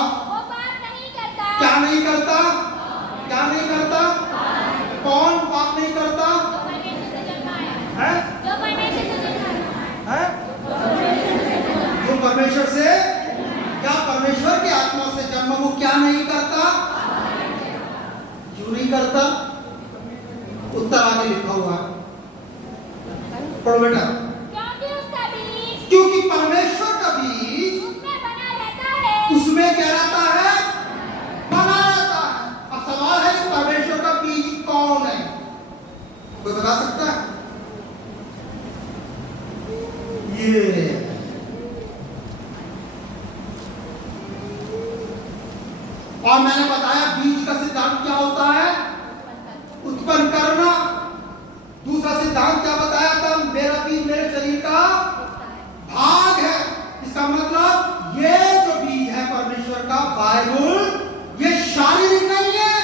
परमेश्वर से, क्या परमेश्वर की आत्मा से जन्म वो क्या नहीं करता? क्यों नहीं करता? उत्तर आगे लिखा हुआ है, पढ़ो बेटा। क्योंकि उसका बीज क्योंकि परमेश्वर का बीज उसमें बना रहता है। उसमें क्या रहता है? बना रहता है। अब सवाल है कि परमेश्वर का बीज कौन है? कोई बता सकता है? ये और मैंने बताया बीज का सिद्धांत क्या होता है? उत्पन्न करना। दूसरा सिद्धांत क्या बताया था? मेरा बीज मेरे शरीर का भाग है। इसका मतलब ये जो बीज है परमेश्वर का, बाइबल, ये शारीरिक नहीं है,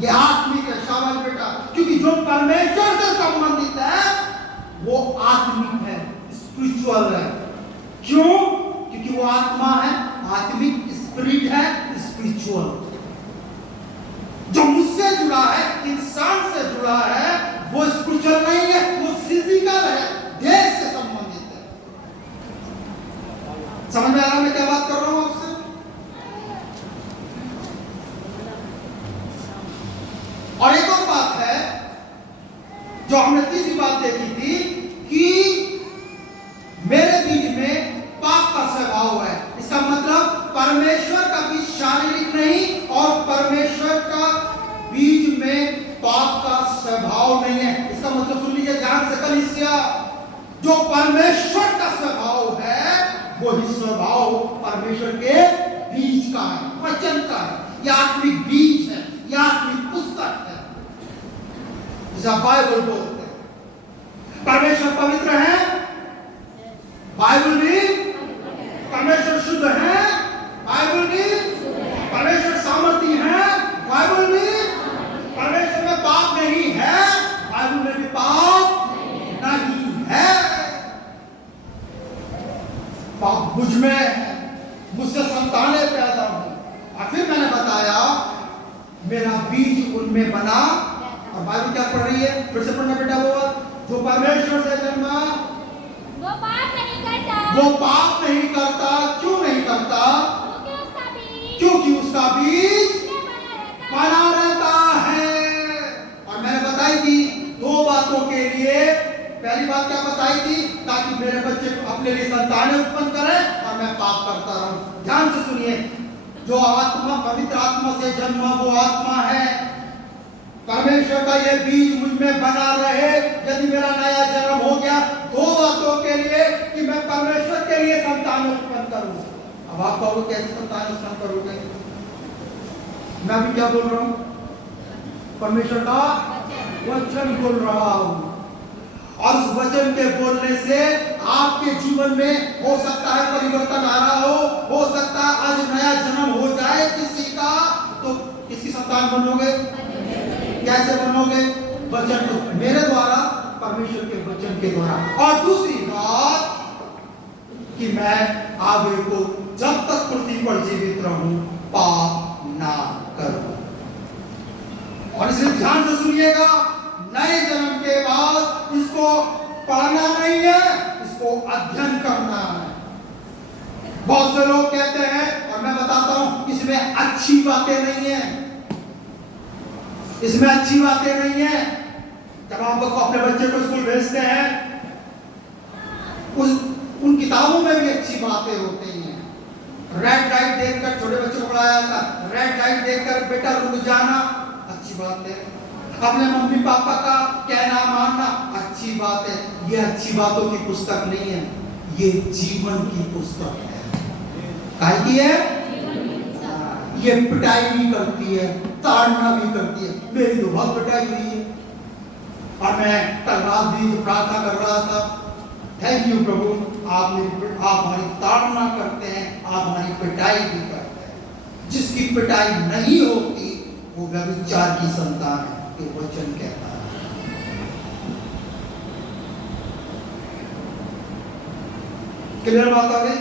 ये आत्मिक है। शाबाश बेटा। क्योंकि जो परमेश्वर से संबंधित है वो आत्मिक है, स्पिरिचुअल है। क्यों? क्योंकि वो आत्मा है, आत्मिक, स्पिरिट है, स्पिरिचुअल। जो मुझसे जुड़ा है, इंसान से जुड़ा है, वो स्पिरिचुअल नहीं है, वो फिजिकल है, देह से संबंधित है। समझ में आ रहा मैं क्या बात कर रहा हूं आपसे? और एक और बात है जो हमने तीसरी बात देखी थी कि मेरे बीज में पाप का स्वभाव है। इसका मतलब परमेश्वर का बीज शारीरिक नहीं और परमेश्वर का बीज में पाप का स्वभाव नहीं है। इसका मतलब सुन लीजिए ध्यान से कलीसिया, जो परमेश्वर का स्वभाव है वही स्वभाव परमेश्वर के बीज का है, वचन का है। यह आत्मिक बीज है, यह आत्मिक पुस्तक है जिसे बाइबल बोलते हैं। परमेश्वर पवित्र है, बाइबल भी। परमेश्वर शुद्ध है, बाइबल भी। परमेश्वर सामर्थी है, बाइबल भी। परमेश्वर में पाप नहीं है, बाइबल में भी पाप नहीं है। पाप मुझ में है, मुझसे संतानें पैदा हुई। और फिर मैंने बताया मेरा बीज उनमें बना। और बाइबल क्या पढ़ रही है? फिर से पढ़ना बेटा। वो जो परमेश्वर से जन्मा वो पाप नहीं करता। वो पाप नहीं करता। क्यों नहीं करता? क्योंकि उसका बीज बना रहता है। और मैंने बताई थी दो बातों के लिए। पहली बात क्या बताई थी? ताकि मेरे बच्चे अपने लिए संतानें उत्पन्न करें और मैं पाप करता रहूं। ध्यान से सुनिए, जो आत्मा पवित्र आत्मा से जन्मा वो आत्मा है। परमेश्वर का ये बीज मुझ में बना रहे। यदि मेरा नया जन्म हो गया दो बातों के लिए कि मैं परमेश्वर के लिए संतान उत्पन्न करूं। अब आप कहोगे कैसे संतान उत्पन्न करोगे? मैं भी क्या बोल रहा हूं? परमेश्वर का वचन बोल रहा हूं। और उस वचन के बोलने से आपके जीवन में हो सकता है परिवर्तन आ रहा हो सकता है आज नया जन्म हो जाए किसी का, तो किसकी संतान बनोगे? कैसे बनोगे? वचन को, मेरे द्वारा, परमेश्वर के वचन के द्वारा। और दूसरी बात कि मैं आगे को जब तक पृथ्वी पर जीवित रहूं पाप ना करूं। और इसलिए ध्यान से सुनिएगा, नए जन्म के बाद इसको पढ़ना नहीं है, इसको अध्ययन करना है। बहुत से लोग कहते हैं, और मैं बताता हूं, इसमें अच्छी बातें नहीं है, इसमें अच्छी बातें नहीं है। जब आप अपने बच्चे को स्कूल भेजते हैं, उन किताबों में भी अच्छी बातें होती हैं। रेड लाइट देखकर छोटे बच्चों को पढ़ाया था, रेड लाइट देखकर बेटा रुक जाना, अच्छी बात है। अपने मम्मी पापा का कहना मानना, अच्छी बात है। ये अच्छी बातों की पुस्तक नहीं है, ये जीवन की पुस्तक है। काहे की है? ये पिटाई भी करती है, ताड़ना भी करती है। मेरी तो बहुत पिटाई हुई है। और मैं कल रात भी प्रार्थना कर रहा था, थैंक यू प्रभु, आप हमारी ताड़ना करते हैं, आप हमारी पिटाई भी करते हैं। जिसकी पिटाई नहीं होती वो व्यभिचार की संतान है, ये वचन कहता है। क्लियर बात आ गई?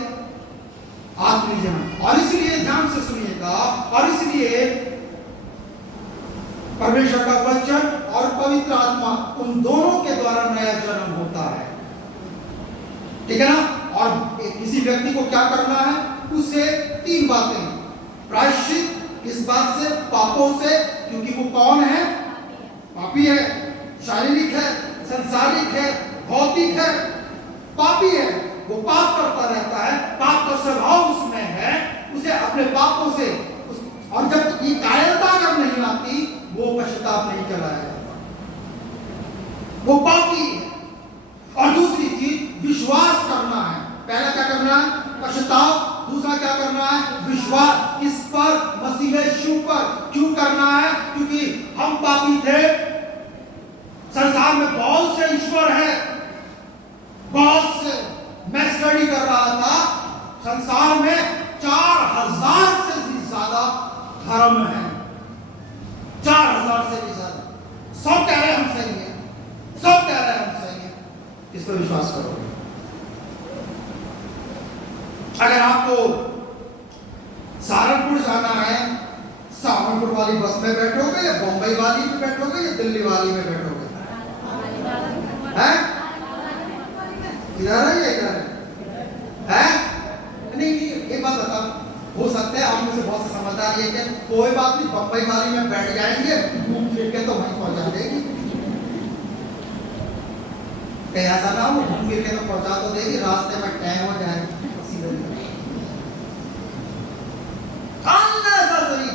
आत्मिक जन्म। और इसलिए ध्यान से सुनिएगा, और इसलिए परमेश्वर का वचन और पवित्र आत्मा, उन दोनों के द्वारा नया जन्म होता है। ठीक है ना? और किसी व्यक्ति को क्या करना है? उससे 3 बातें, प्रायश्चित किस बात से? पापों से, क्योंकि वो कौन है? पापी है, शारीरिक है, संसारिक है, भौतिक है, पापी है, वो पाप करता रहता है, पाप का स्वभाव उसमें है, उसे अपने पापों से और जब ये कायरता अगर नहीं आती, वो पश्चाताप नहीं चलाएगा, वो पापी है। और दूसरी चीज विश्वास करना है। पहला क्या करना है? पश्चाताप। दूसरा क्या करना है? विश्वास। इस पर, मसीह यीशु पर। क्यों करना है? क्योंकि हम पापी थे, संसार में बहुत से ईश्वर है, बहुत से। मैं स्टडी कर रहा था, संसार में 4000 से भी ज्यादा धर्म है, 4000 से भी ज्यादा। सब कह रहे हम सही हैं, सब कह रहे हम सही हैं। किस पर विश्वास करोगे? अगर आपको सहारनपुर जाना है, सहारनपुर वाली बस में बैठोगे या बम्बई वाली में बैठोगे या दिल्ली वाली में बैठोगे? हैं? इधर है या इधर है? नहीं, ये बात बता, हो सकता है आप में से बहुत से समझदार ये कि कोई बात नहीं, बम्बई वाली में बैठ जाएंगे, घूम फिर के तो वहीं पहुंचा देगी। कहीं ऐसा ना हो, घूम फिर के तो पहुंचा तो देगी, रास्ते में टाइम हो जाए।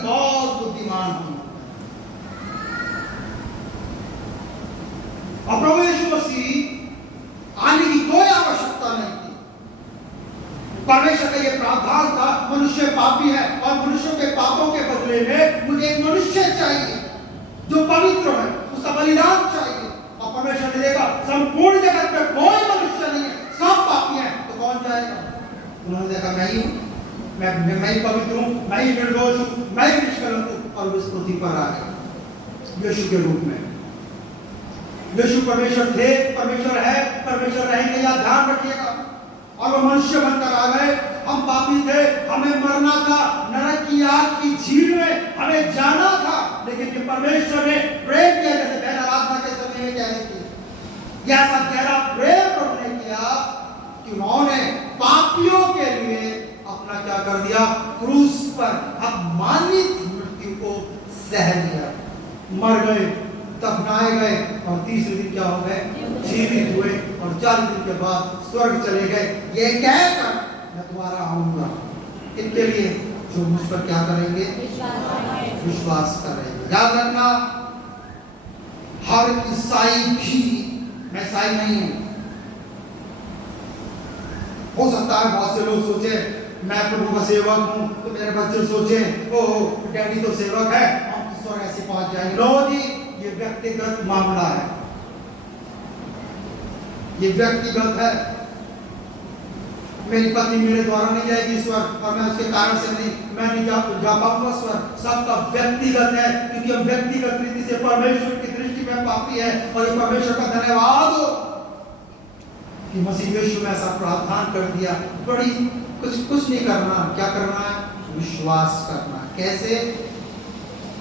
बहुत बुद्धिमान हूं। और प्रभु यीशु मसीह आने की कोई आवश्यकता नहीं थी। परमेश्वर का यह प्रावधान था, मनुष्य पापी है और मनुष्यों के पापों के बदले में मुझे एक मनुष्य चाहिए जो पवित्र है, उसका बलिदान चाहिए। और परमेश्वर ने देखा संपूर्ण जगत में कोई मनुष्य नहीं है, सब पापी हैं, तो कौन जाएगा? उन्होंने देखा मैं ही हूं, मैं ही पवित्र हूं, मैं ही निर्दोष हूं, मैं ही निष्कलंक हूं। और वो इस पृथ्वी पर आ गए यीशु के रूप में। यीशु परमेश्वर थे, परमेश्वर है, परमेश्वर रहेंगे, या ध्यान रखिएगा। और वो मनुष्य बनकर आ गए। हम पापी थे, हमें मरना था, नरक की आग की झील में हमें जाना था, लेकिन कि परमेश्वर ने प्रेम किया, जैसे बहन आराधना के समय में कह रही थी, ऐसा गहरा प्रेम प्रभु ने किया कि उन्होंने पापियों के लिए अपना क्या कर दिया? क्रूस पर अपमानित मृत्यु को सह लिया, मर गए, दफनाए गए और तीसरे दिन क्या हो गए? जीवित हुए और 40 दिन के बाद स्वर्ग चले गए। ये कहकर मैं दोबारा आऊंगा। इनके लिए जो मुझ पर क्या करेंगे? विश्वास करेंगे। याद रखना, हर ईसाई भी, मैं ईसाई नहीं हूं, हो सकता है बहुत से लोग सोचे मैं प्रभु का सेवक हूं, तो मेरे बच्चे सोचे ओह डैडी तो सेवक है, हम तो स्वर्ग ऐसे पहुंच जाएंगे। लो जी, ये व्यक्तिगत मामला है, ये व्यक्तिगत है। मेरी पत्नी मेरे द्वारा नहीं जाएगी स्वर्ग और मैं उसके कारण से नहीं, मैं नहीं जा पाऊंगा स्वर्ग। सबका व्यक्तिगत है, क्योंकि हम व्यक्तिगत रीति से परमेश्वर की दृष्टि में पापी है। और ये परमेश्वर का धन्यवाद हो कि मसीह यीशु में ऐसा प्रावधान कर दिया। बड़ी कुछ नहीं करना, क्या करना है? विश्वास करना। कैसे?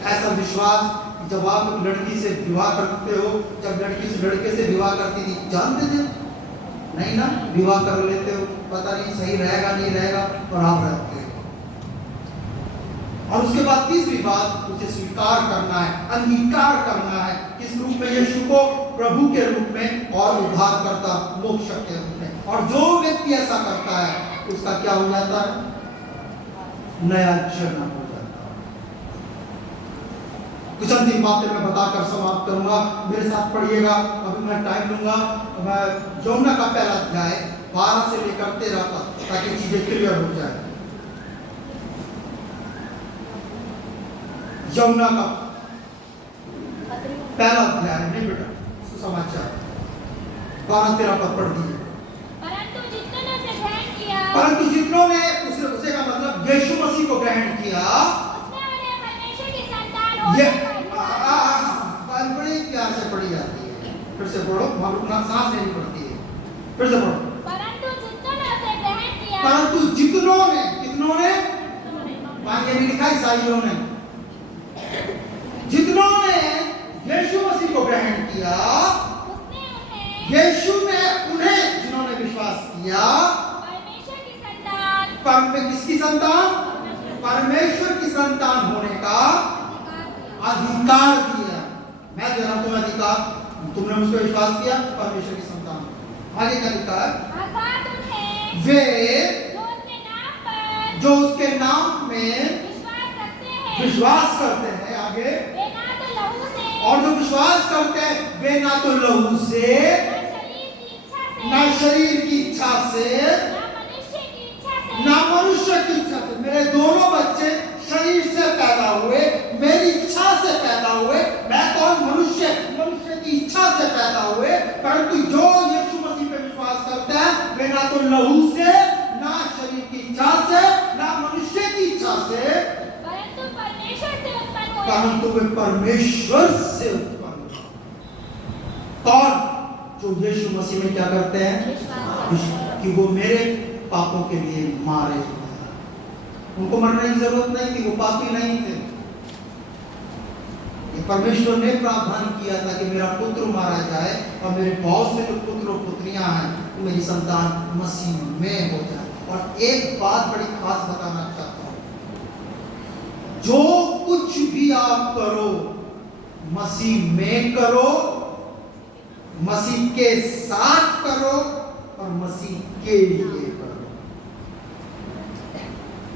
ऐसा विश्वास, जब आप एक लड़की से विवाह करते हो, जब लड़की से लड़के से विवाह करती थी, जानते थे? नहीं ना, विवाह कर लेते हो, पता नहीं सही रहेगा नहीं रहेगा, और आप रहते हो। और उसके बाद तीसरी बात, उसे स्वीकार करना है, अंगीकार करना है, किस रूप में? यीशु को प्रभु के रूप में और उद्धारकर्ता मोक्षक के रूप में। और जो व्यक्ति ऐसा करता है उसका क्या हो जाता है? नया जन्म हो जाता है। कुछ अंतिम बातें मैं बताकर समाप्त करूंगा, मेरे साथ पढ़िएगा। अभी मैं टाइम लूंगा, मैं यूहन्ना का पहला अध्याय 12 से लेकर 13 तक, ताकि चीजें क्लियर हो जाए। यूहन्ना का पहला अध्याय, नहीं बेटा, सुसमाचार 12-13 पद पढ़ दीजिए। परंतु जितनों ने उसे का मतलब यीशु मसीह को ग्रहण किया, ये बड़ी प्यार से पढ़ी जाती है। फिर से पढ़ो, मालूम ना, सांस लेनी पड़ती है। फिर से पढ़ो। परंतु जितनों ने, कितनों ने? मांगे नहीं लिखा, ईसाइयों ने। जितनों ने यीशु मसीह को ग्रहण किया, यीशु ने उन्हें, जिन्होंने विश्वास किया, किसकी संतान? परमेश्वर की संतान होने का अधिकार दिया। मैं दे रहा हूं तुम्हें अधिकार, तुमने मुझ पर विश्वास किया, परमेश्वर की संतान। आगे का अधिकार, अर्थात उन्हें वे जो उसके नाम में विश्वास करते हैं, आगे, वे ना तो लहू से, और जो विश्वास करते हैं वे ना तो लहू से, ना शरीर की इच्छा से, ना मनुष्य की इच्छा से। मेरे दोनों बच्चे शरीर से पैदा हुए, मेरी इच्छा से पैदा हुए। मैं कौन? मनुष्य की इच्छा से पैदा हुए। परंतु जो यीशु मसीह पे विश्वास करता है वे ना तो लहू से, ना शरीर की इच्छा से, ना मनुष्य की इच्छा से, परंतु परमेश्वर से उत्पन्न हुए। परंतु वे परमेश्वर से उत्पन्न हुए। कौन? जो यीशु मसीह में क्या करते हैं? कि वो मेरे पापों के लिए मारे। उनको मरने की जरूरत नहीं थी, वो पापी नहीं थे। ये परमेश्वर ने प्रावधान किया था कि मेरा पुत्र मारा जाए और मेरे बहुत से जो पुत्र और पुत्रियां हैं वो मेरी संतान मसीह में हो जाए। और एक बात बड़ी खास बताना चाहता हूं, जो कुछ भी आप करो मसीह में करो, मसीह के साथ करो और मसीह के लिए करो।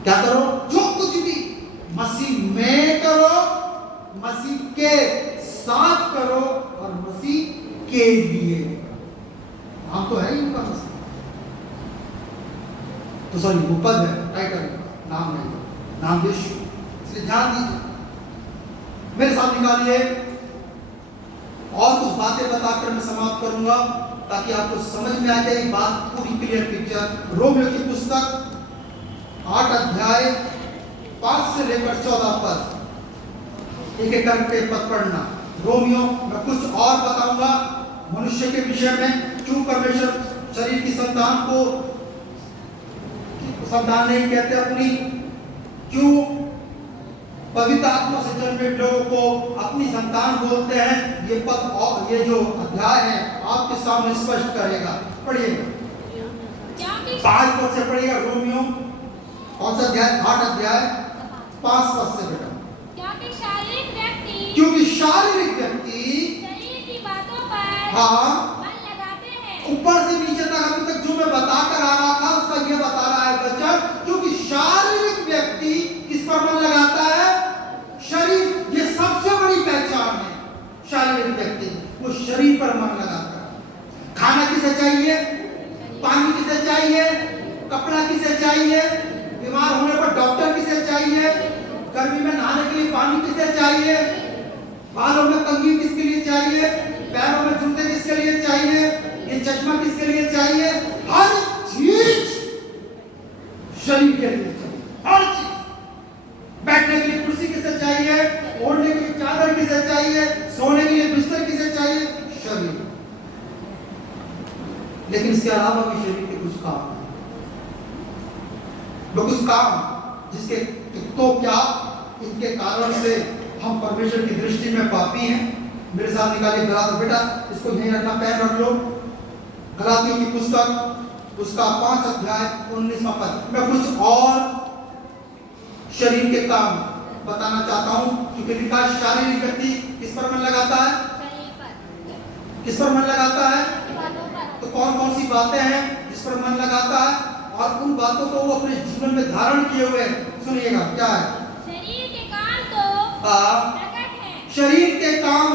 क्या करो? जो कुछ भी मसीह में करो, मसीह के साथ करो और मसीह के लिए करो। नाम तो है ही उनका मसीह, तो सॉरी वो पद है, टाइटल, नाम नहीं, नाम यीशु। इसलिए ध्यान दीजिए, मेरे साथ निकालिए और कुछ बातें बताकर मैं समाप्त करूंगा ताकि आपको समझ में आ जाए बात पूरी क्लियर पिक्चर। रोमियो की पुस्तक 8 अध्याय 5 से लेकर 14 पद, एक एक करके पद पढ़ना। रोमियो मैं कुछ और बताऊंगा मनुष्य के विषय में, क्यों परमेश्वर शरीर की संतान को संतान नहीं कहते अपनी, क्यों पवित्र आत्मा से जन्मे लोगों को अपनी संतान बोलते हैं। ये पद और ये जो अध्याय है आपके सामने स्पष्ट करेगा। पढ़िएगा 5 पद से पढ़िएगा। रोमियो कौन सा अध्याय? 8 अध्याय 5 पद से बेटा। क्योंकि शारीरिक व्यक्ति शरीर की बातों पर हाँ मन लगाते हैं। ऊपर से नीचे तक अभी तक जो मैं बताकर आ रहा था उसका ये बता रहा है वचन, क्योंकि शारीरिक व्यक्ति किस पर मन लगाता है? शरीर। ये सबसे बड़ी पहचान है शारीरिक व्यक्ति, वो शरीर पर मन लगाता है। खाना किसे चाहिए? पानी किसे चाहिए? कपड़ा किसे चाहिए? बीमार होने पर डॉक्टर किसे चाहिए? गर्मी में नहाने के लिए पानी किसे चाहिए? बालों में कंघी किसके लिए चाहिए? पैरों में जूते किसके लिए चाहिए? ये चश्मा किसके लिए चाहिए? हर चीज शरीर के लिए चाहिए, हर चीज। बैठने के लिए कुर्सी किसे चाहिए? ओढ़ने के लिए चादर किसे चाहिए? सोने के लिए बिस्तर किसे चाहिए? शरीर। लेकिन इसके अलावा भी शरीर के कुछ काम हैं, वो कुछ काम जिसके तो क्या इनके कारण से हम परमेश्वर की दृष्टि में पापी हैं। मेरे साथ निकालिए गलाती, बेटा इसको यहीं रखना, पेन रख लो। गलाती की पुस्तक उसका 5 अध्याय 19वां पद। मैं कुछ और शरीर के काम बताना चाहता हूं, क्योंकि लिखा शारीरिक व्यक्ति किस पर मन लगाता है? किस पर मन लगाता है? तो कौन कौन सी बातें हैं जिस पर मन लगाता है और उन बातों को वो अपने जीवन में धारण किए हुए? सुनिएगा क्या है? शरीर के काम तो प्रकट हैं। शरीर के काम,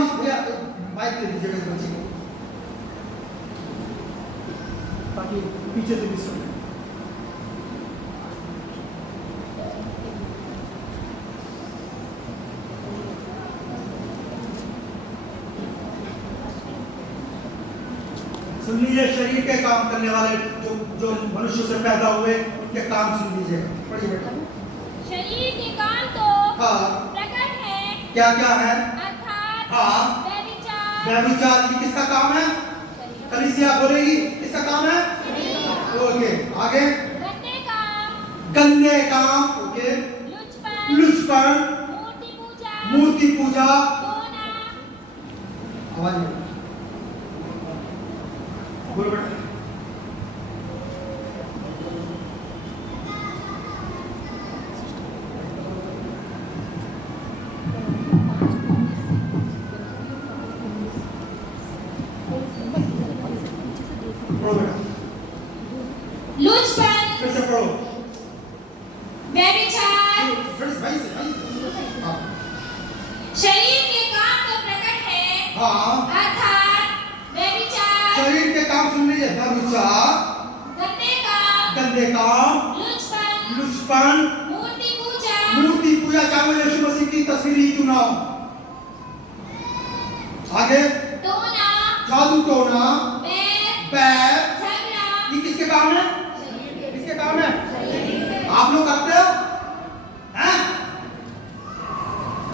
माइक दे दीजिएगा इस बच्चे को ताकि पीछे से भी सुने। सुन लीजिए, शरीर के काम करने वाले जो मनुष्य से पैदा हुए उनके काम सुन लीजिएगा। पढ़िए बेटा। शरीर के काम तो प्रकट हैं। क्या क्या है? अर्थात व्यभिचार। व्यभिचार ये किसका काम है? कलीसिया बोलेगी किसका काम है? ओके, आगे। गंदे काम। गंदे काम, ओके। लुचपन। मूर्ति पूजा। आवाज में बोलो बेटा। हाँ, अर्थात व्यभिचार, शरीर के काम सुन लीजिए, व्यभिचार, गंदे काम, लुचपन, मूर्ति पूजा, चाहे यीशु मसीह की तस्वीर ही क्यों ना हो। आगे जादू टोना, बैर, ये किसके काम है? किसके काम है? आप लोग करते हो? हैं?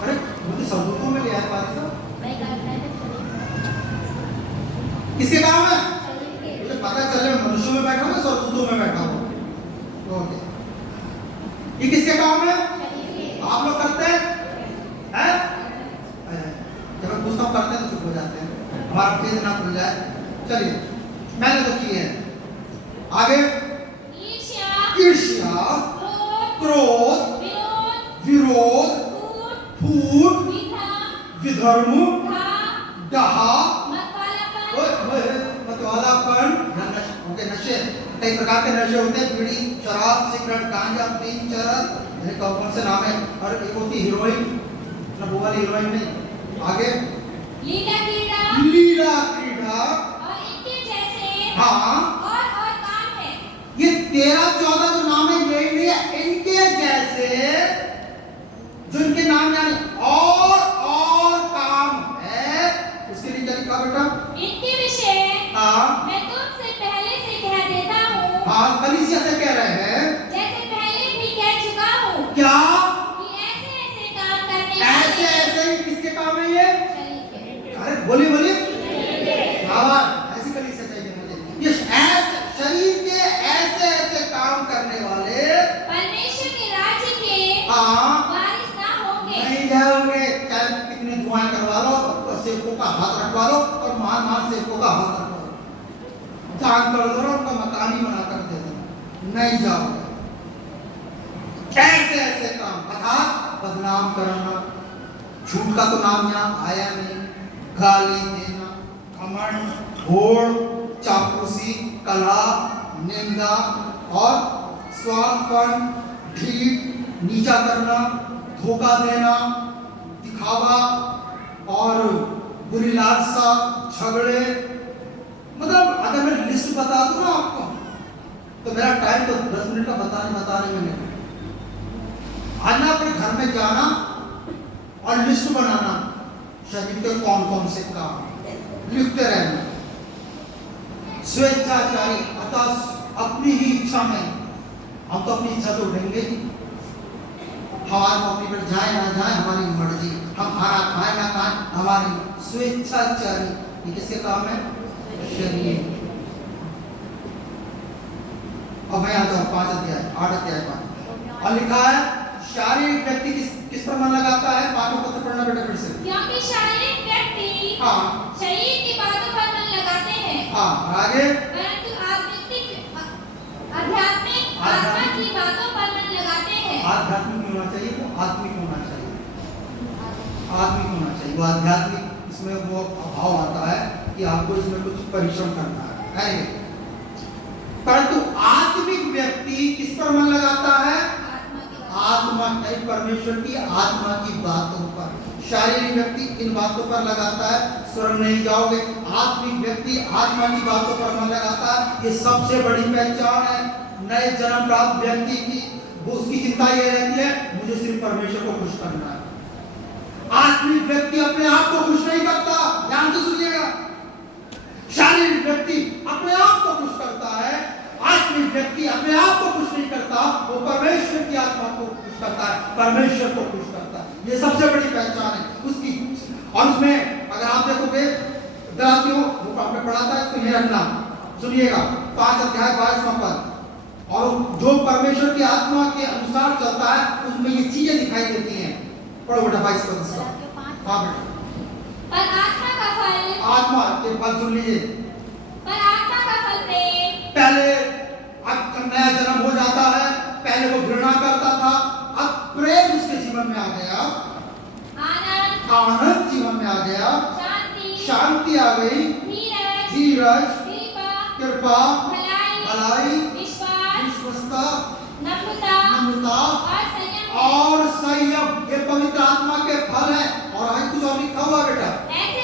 अरे मुझे सबूतों में ले आए पास साहब। किसके काम है? मुझे पता चले मनुष्यों में बैठा हूँ या सरदूतों में बैठा हूँ। ये किसके काम है? आप लोग करते हैं? हैं? जब मैं पूछता हूँ करते हैं तो चुप हो जाते हैं, हमारा पेट ना खुल जाए। चलिए, मैंने तो किए हैं। आगे ईर्ष्या, क्रोध, विरोध, फूट, विधर्म, डहा, मतवालापन, नशे। कई प्रकार के नशे होते हैं, बीड़ी, शराब, सिगरेट, गांजा, अफीम, चरस, कौन से नाम है। और एक होती हीरोइन, ना वो वाली हीरोइन नहीं। आगे लीला क्रीड़ा, और इनके जैसे हाँ, और काम है। ये 13-14 जो नाम है यही नहीं है, इनके जैसे जो इनके नाम यानी और काम है, उसके लिए क्या लिखा बेटा? इनके विषय हाँ, मैं तुमसे पहले से कह देता हूँ, हाँ, कलीसिया से कह रहे हैं, जैसे पहले भी कह चुका हूँ, क्या कि ऐसे काम करने ऐसे ही किसके काम है ये? अरे बोलिए ऐसी कलीसिया चाहिए मुझे। ये ऐसे शरीर के ऐसे काम करने वाले परमेश्वर के राज्य के हाँ वारिस ना होंगे। नहीं जाओगे। चाहे कितनी दुआएं करवा लो और सेवकों का हाथ रखवा लो और महान सेवकों का हाथ रखवा लो, दान कर दो, उनका मकान ही बना कर दे दो, नहीं जाओगे। ऐसे काम, अर्थात बदनाम करना, झूठ का तो नाम यहाँ आया नहीं, गाली देना, घमंड, होड़, चापलूसी, कलह, निंदा और स्वार्थपन, ढीठ, नीचा करना, धोखा देना, दिखावा और बुरी लालसा, झगड़े। मतलब अगर मैं लिस्ट बता दूं ना आपको तो मेरा टाइम तो 10 मिनट का बताने में नहीं। आज ना अपने घर में जाना और लिस्ट बनाना, शरीर के कौन से काम लिखते रहना। स्वेच्छाचारी, अतः अपनी ही इच्छा में, हम तो अपनी इच्छा से उठेंगे ही, हमारी नौकरी पर जाए ना जाए हमारी मर्जी, हम खाना खाए ना खाए हमारी स्वेच्छाचारी। ये किसके काम है? शरीर। अब मैं आता हूँ 8 अध्याय 5 और लिखा है शारीरिक व्यक्ति किस पर मन लगाता है? बातों को पढ़ना बेटा फिर से। क्योंकि शारीरिक व्यक्ति हाँ, शरीर की बातों पर मन लगाते हैं, हाँ, आगे परंतु आध्यात्मिक आत्मा की बातों पर मन लगाते हैं। आध्यात्मिक होना चाहिए, तो आत्मिक होना चाहिए, आत्मिक होना चाहिए। वो आध्यात्मिक इसमें वो भाव आता है कि आपको इसमें कुछ परिश्रम करना है। परंतु आत्मिक व्यक्ति किस पर मन लगाता है? आत्मा नहीं, परमेश्वर की आत्मा की बातों पर। शारीरिक व्यक्ति इन बातों पर लगाता है, स्वर्ग नहीं जाओगे। आत्मिक व्यक्ति आत्मा की बातों पर मन लगाता है। ये सबसे बड़ी पहचान है नए जन्म प्राप्त व्यक्ति की। वो उसकी चिंता ये रहती है मुझे सिर्फ परमेश्वर को खुश करना है। आत्मिक व्यक्ति अपने आप को खुश नहीं करता, ध्यान से सुनिएगा। शारीरिक व्यक्ति अपने आप को खुश करता है, आत्मिक व्यक्ति अपने आप को खुश नहीं करता, वो परमेश्वर की आत्मा को खुश करता है, परमेश्वर को खुश करता है। ये सबसे बड़ी पहचान है उसकी। और उसमें अगर आप देखोगे गलातियों वो आपने पढ़ा था, इसको ये रखना, सुनिएगा 5 अध्याय 22वां पद। और जो परमेश्वर की आत्मा के अनुसार चलता है उसमें ये चीजें दिखाई देती हैं। पढ़ो बेटा 22 पद इसका। हाँ बेटा। पर आत्मा का फल, आत्मा के पद सुन लीजिए। पर आत्मा का फल प्रेम। पहले अब नया जन्म हो जाता है, पहले वो घृणा करता था, अब प्रेम उसके जीवन में आ गया, आनंद जीवन में आ गया, शांति आ गई, धीरज, कृपा, भलाई, विश्वस्तता, नम्रता और संयम। ये पवित्र आत्मा के फल है। और आज कुछ और लिखा हुआ बेटा, ऐसे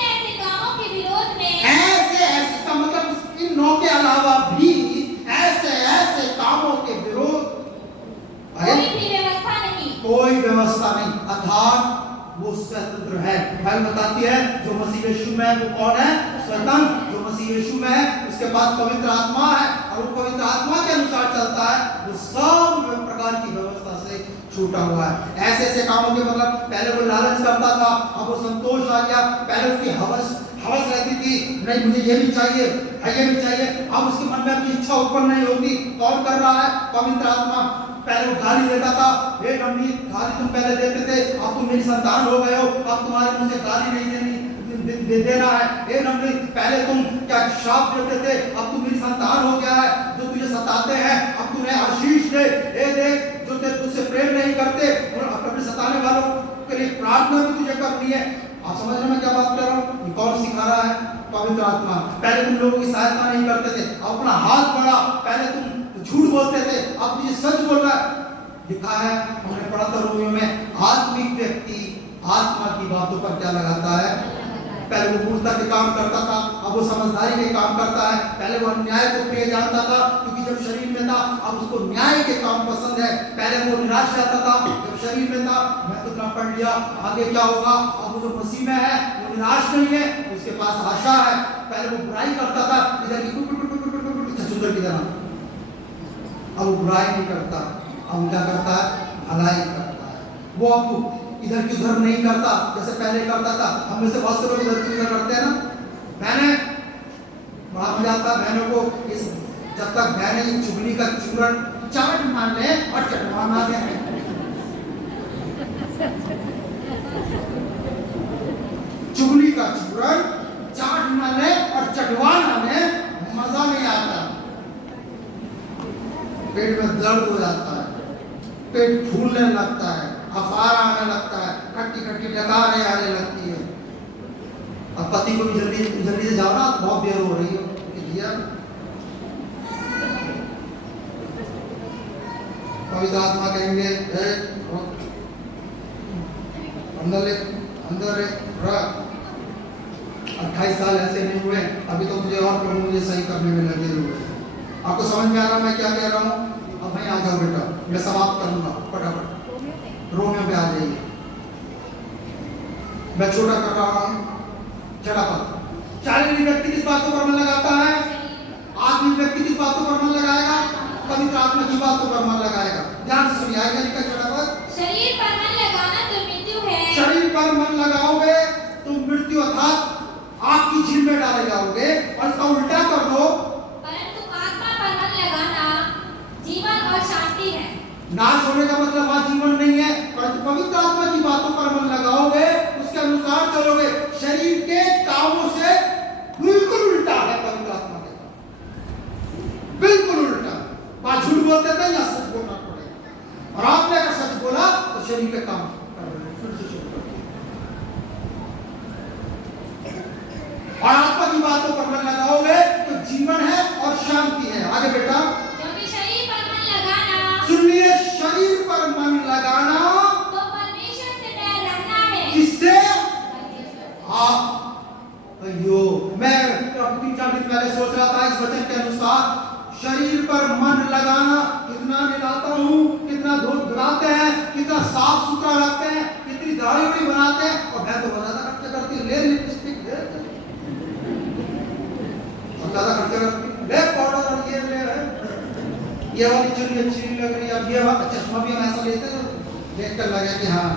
व्यवस्था नहीं, अर्थात वो स्वतंत्र है। बाइबल बताती है जो मसीह यीशु में है वो कौन है? स्वतंत्र। जो मसीह यीशु में है उसके पास पवित्र आत्मा है और वो पवित्र आत्मा के अनुसार चलता है, वो सब प्रकार की व्यवस्था से छूटा हुआ है। ऐसे ऐसे कामों के मतलब पहले वो लालच करता था, अब वो संतोष आ गया। पहले उसकी हवस रहती थी, नहीं मुझे ये भी चाहिए, ये भी चाहिए। अब उसके मन में अपनी इच्छा उत्पन्न नहीं होती। कौन कर रहा है? पवित्र आत्मा। पहले वो गाली देता था, हे नवनीत, गाली तुम पहले देते थे, अब तुम मेरी संतान हो गए हो, अब तुम्हारे मुझे गाली नहीं देना है। हे नवनीत, पहले तुम क्या श्राप देते थे, अब तुम मेरी संतान हो गया है। जो तुझे सताते हैं अब तुम्हें आशीष दे। हे देख, जो तुझसे प्रेम नहीं करते अपने सताने वालों के लिए प्रार्थना भी तुझे करनी है। आप समझ रहे मैं क्या बात कर रहा हूँ? कौन सिखा रहा है? पवित्र आत्मा। पहले तुम लोगों की सहायता नहीं करते थे, अपना हाथ बढ़ा। पहले तुम झूठ बोलते थे, अब तुझे सच बोलना है। लिखा है, हमने पढ़ा था रोमियो में, आत्मिक व्यक्ति आत्मा की बातों पर क्या लगाता है? पहले वो मूर्खता के काम करता था, अब वो समझदारी के काम करता है। पहले वो अन्याय को प्रिय जानता था क्योंकि जब शरीर में था, अब उसको न्याय के काम पसंद है। पहले वो निराश रहता था जब शरीर में था, मैं तो इतना पढ़ लिया, आगे क्या होगा। अब वो जो मसीह में है वो निराश नहीं है, उसके पास आशा है। पहले वो बुराई करता था, इधर की सुंदर की तरह, अब वो बुराई नहीं करता, अब क्या करता है? भलाई करता है। वो अब इधर की उधर नहीं करता जैसे पहले करता था। हम में से बहुत से लोग इधर की उधर करते हैं ना। बहनें, बड़ा मजा आता है बहनों को, इस जब तक बहनें चुगली का चूरन चाट मान ले और चटवा ना दे, चुगली का चूरन चाट ना ले और चटवा ना ले, मजा नहीं आता। पेट में दर्द हो जाता है, पेट फूलने लगता है, अफारा आने लगता है, खट्टी खट्टी डगारें आने लगती है। अब पति को भी जल्दी से जाओ ना, बहुत देर हो रही हो। पवित्र आत्मा कहेंगे अंदर रख। 28 साल ऐसे नहीं हुए, अभी तो मुझे और प्रभु मुझे सही करने में लगे हुए। आपको समझ में आ रहा मैं क्या कह रहा हूँ? अब मैं आ जाओ बेटा, मैं समाप्त करूंगा फटाफट। रोमियो पे आ जाइए। मैं छोटा कर रहा हूँ, छठा पद। शारीरिक व्यक्ति किस बातों पर मन लगाता है? आत्मिक व्यक्ति किस बातों पर मन लगाएगा? पवित्र आत्मा की बातों पर मन लगाएगा। ध्यान से सुनिए, आगे लिखा छठा पद, शरीर पर मन लगाना तो मृत्यु है। शरीर पर मन लगाओगे तो मृत्यु अर्थात आग की झील में डाले जाओगे। और इसका उल्टा कर दो, परंतु आत्मा पर मन लगाना जीवन और शांति है। नाश होने का मतलब वहां जीवन नहीं है, परंतु पवित्र आत्मा की बातों पर मन लगाओगे, उसके अनुसार चलोगे। शरीर के कामों से बिल्कुल उल्टा है पवित्र आत्मा के काम, बिल्कुल उल्टा। वहां झूठ बोलते थे या सच बोलना पड़ेगा, और आपने अगर सच बोला तो शरीर के काम फिर से शुरू कर दिया। और आत्मा की बातों पर मन लगाओगे तो जीवन है और शांति है। आगे बेटा, क्योंकि शरीर पर मन लगाना, सुनिए, शरीर पर मन लगाना तो परमेश्वर से बैर रखना है। किससे? आप अयो, मैं 3-4 दिन पहले सोच रहा था इस वचन के अनुसार, शरीर पर मन लगाना, कितना मिलाता हूँ, कितना धुलाते हैं, कितना साफ सुथरा रखते हैं, कितनी दाढ़ी उड़ी बनाते हैं, और मैं तो ज्यादा खर्चे करती, ले लिपस्टिक ले, ज्यादा खर्चे करती, ले पाउडर और ये वाली चुन्नी अच्छी नहीं लग रही, अब ये वाला चश्मा भी हम ऐसा लेते हैं देख कर लगे कि हाँ